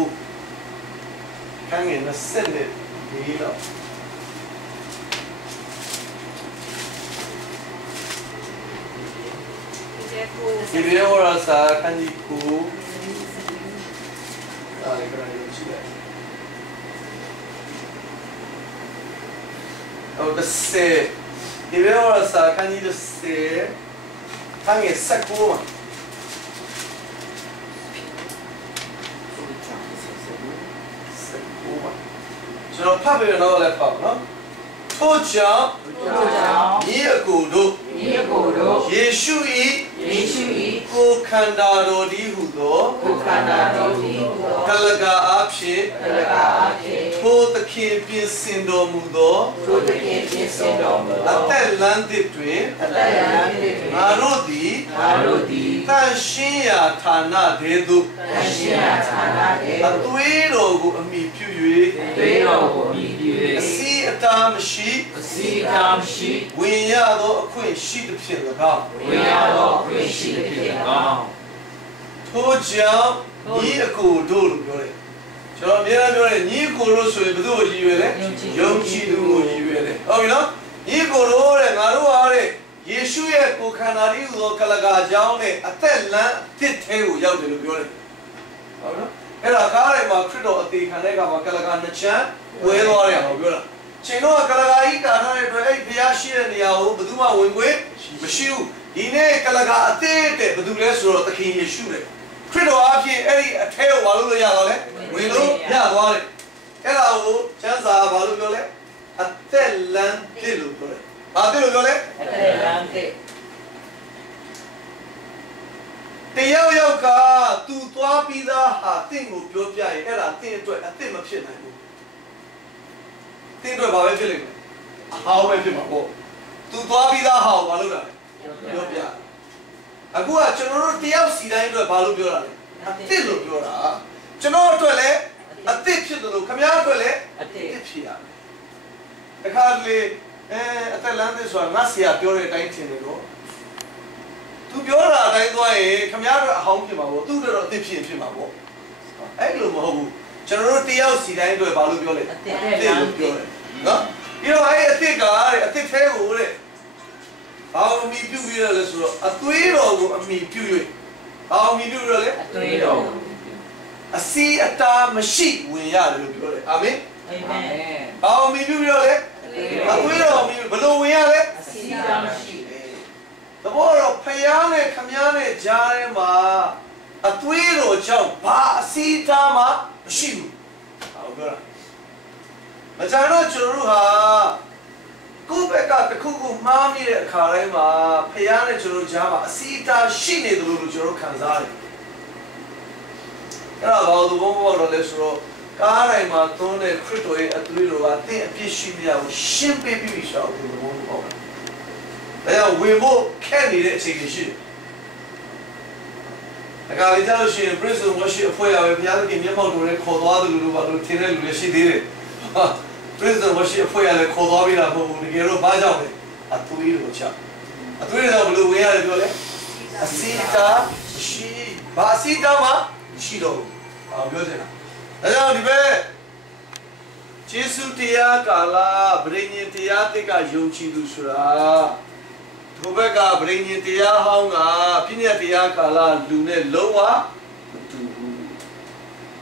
ခန်းငယ်20နဲ့ဒီတော့ဒီဘေရောရာစာခန်းကြီးကိုအားလည်းကြည့်ရတယ်။ဟုတ်တယ်ဒီဘေရောရာစာခန်းကြီးခန်းငယ်19မှာကျွန်တော်ဖတ်ပြီးတော့လည်းဖတ်ပါနော်ထို့ကြောင့်ညီအကိုတို့ယေရှု၏ကိုခန္ဓာတော်ဒီဟုသောကလကာအဖြစ်ထိုသခင်ပြင်ဆင်တော်မူသောအသက်လမ်းသစ်တွင်ငါတို့သည်တန်ရှင်းရာဌာနတေသို့အသွေးတော်ကိုအမိပြု၍အစီအတားမရှိဝင်ရသောအခွင့်ရှိသဖြင့်၎င်းထို့ကြောင့်ညီအကိုတို့လို့ပြောတယ်ကျွန်တော်အများကြီးပြောတယ်ညီအကိုတို့ဆိုရင်ဘယ်သူ့ကိုရည်ရွယ်လဲယုံကြည်သူကိုရည်ရွယ်တယ်ဟုတ်ပြီနော်ညီအကိုတို့တဲ့ငါတို့ဟာတဲ့ယေရှုရဲ့ကိုယ်ခန္ဓာကြီးဟူသောကလကာကြောင်းနဲ့အသက်လမ်းအသစ်ထဲကိုရောက်တယ်လို့ပြောတယ်ဟုတ်နော်အဲ့ဒါကားထဲမှာခရစ်တော်အသေးခံတဲ့အခါမှာကလကာနှစ်ချမ်းဝဲသွားတယ်ဟောပြောတာချိန်တော့ကလကာကြီးတာထားတဲ့အတွက်အဲ့ဘုရားရှိတဲ့နေရာကိုဘယ်သူမှဝင်ခွင့်မရှိဘူးဒီနေ့ကလကာအသစ်တဲ့ဘယ်သူလဲဆိုတော့သခင်ယေရှုတဲ့ခရစ်တော်အဖြစ်အဲ့ဒီအထဲကိုဘာလို့ရတော့လဲဝင်လို့ရသွားတယ်အဲ့ဒါကိုကျမ်းစာဘာလို့ပြောလဲအသက်လမ်းသစ်လို့ပြောတယ်ဘာသစ်လို့ပြောလဲအသက်လမ်းသစ်တရားရောက်ကသူသွားပြီးသားဟာတင့်ကိုပြောပြရင်အဲ့ဒါတင့်အတွက်အသစ်မဖြစ်နိုင်ဘူးတင့်အတွက်ဘာပဲဖြစ်လိမ့်မယ်အဟောင်းပဲဖြစ်မှာပေါ့သူသွားပြီးသားဟာကိုဘာလုပ်တာလဲပြောပြအခုကကျွန်တော်တို့တယောက်စီတိုင်းအတွက်ဘာလို့ပြောတာလဲအသစ်လို့ပြောတာကျွန်တော်အတွက်လည်းအသစ်ဖြစ်တယ်လို့ခင်ဗျားအတွက်လည်းအသစ်ဖြစ်ရမယ်တခါလေအသက်လမ်းသစ်ဆိုတာငါဆရာပြောတဲ့အတိုင်းထင်တယ်တော့သူပြောတာအတိုင်းသွားရင်ခင်ဗျားတို့အဟောင်းဖြစ်မှာပေါ့သူတို့တော့အသစ်ဖြစ်မှာပေါ့အဲ့လိုမဟုတ်ဘူးကျွန်တော်တို့တယောက်စီတိုင်းအတွက်ဘာလို့ပြောလဲအသစ်လို့ပြောတယ်နော်ပြီးတော့အဲ့အသစ်ကတဲ့အသစ်သေးကိုတဲ့ဘာလို့အမိပြုပြီးရလဲဆိုတော့အသွေးတော်ကိုအမိပြု၍ဘာလို့အမိပြုရလဲအသွေးတော်အစီအတားမရှိဝင်ရတယ်လို့ပြောတယ်အာမင်အာမင်ဘာလို့အမိပြုရလဲအသွေးတော်အမိဘယ်လိုဝင်ရလဲအစီအတားမရှိသဘောတော့ဖယားနဲ့ခမည်းနဲ့ကြားထဲမှာအသွေးတော်ကြောင့်ဘာအစီအတားမှမရှိဘူးဟုတ်ပြောတာမကြတော့ကျွန်တော်တို့ဟာကိုယ့်ဘက်ကတစ်ခုခုမှားမိတဲ့အခါတိုင်းမှာဖယားနဲ့ကျွန်တော်ကြားမှာအစီအတားရှိနေတယ်လို့ကျွန်တော်ခံစားရတယ်အဲ့ဒါဘာလို့ဘုံဘောတော့လဲဆိုတော့ကားတိုင်းမှာသွန်းတဲ့ခရစ်တော်ရဲ့အသွေးတော်ကတင့်အပြစ်ရှိမြတ်ကိုရှင်းပေးပြီးရှောက်တယ်ဘုံဘောဒါကြောင့်ဝင်ဖို့ခက်နေတဲ့အချိန်ကြီးရှိတယ်ဒါကလည်းကြားလို့ရှိရင် prison worship အဖွဲ့ရပဲဘုရားသခင်မျက်မှောက်တော်နဲ့ခေါ်သွားတယ်လို့ဘာလို့ထင်တဲ့လူတွေရှိသေးတယ် prison worship အဖွဲ့ရလည်းခေါ်သွားပြီးတာမဟုတ်ဘူးတကယ်တော့ဘာကြောင့်လဲအသွေးတော်ကြောင့်အသွေးတော်ဘယ်လိုဝင်ရတယ်ပြောလဲအစီတာရှိဘာအစီတာမှရှိတော့ဘူးပြောချင်တာဒါကြောင့်ဒီဘက်ယေရှုတရားကာလဗြိဉ္ဉ်တရားတိတ်ကယုံကြည်သူဆိုတာဒီဘက်ကဗြိဉ္ဉ်တရားဟောင်းကပြည့်ညတ်တရားကာလလူနဲ့လုံးဝမတူဘူး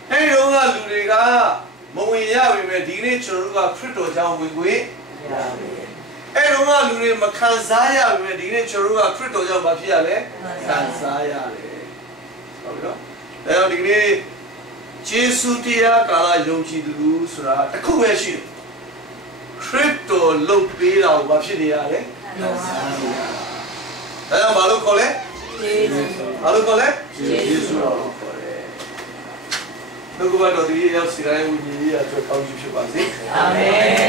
အဲဒီတော့ကလူတွေကမဝင်ရပြီပဲဒီနေ့ကျွန်တော်တို့ကခရစ်တော်ကြောင့်ဝင်ခွင့်ရပြီအဲဒီတော့ကလူတွေမခံစားရပြီပဲဒီနေ့ကျွန်တော်တို့ကခရစ်တော်ကြောင့်မဖြစ်ရလဲခံစားရတယ်ဟုတ်ပြီနော်ဒါကြောင့်ဒီနေ့ယေရှုတရားကာလယုံကြည်သူဆိုတာတစ်ခုပဲရှိတယ်ခရစ်တော်လုတ်ပေးတာကိုဘာဖြစ်နေရလဲခံစားနေရတာဒါကြောင့်ဘာလို့ခေါ်လဲဘာလို့ခေါ်လဲယေရှုတော်လို့ခေါ်တယ်နှုတ်ကပတ်တော်ဒီရောက်စီတိုင်းဝိညာဉ်ရေးအတွက်ကောင်းချီးဖြစ်ပါစေအာမင်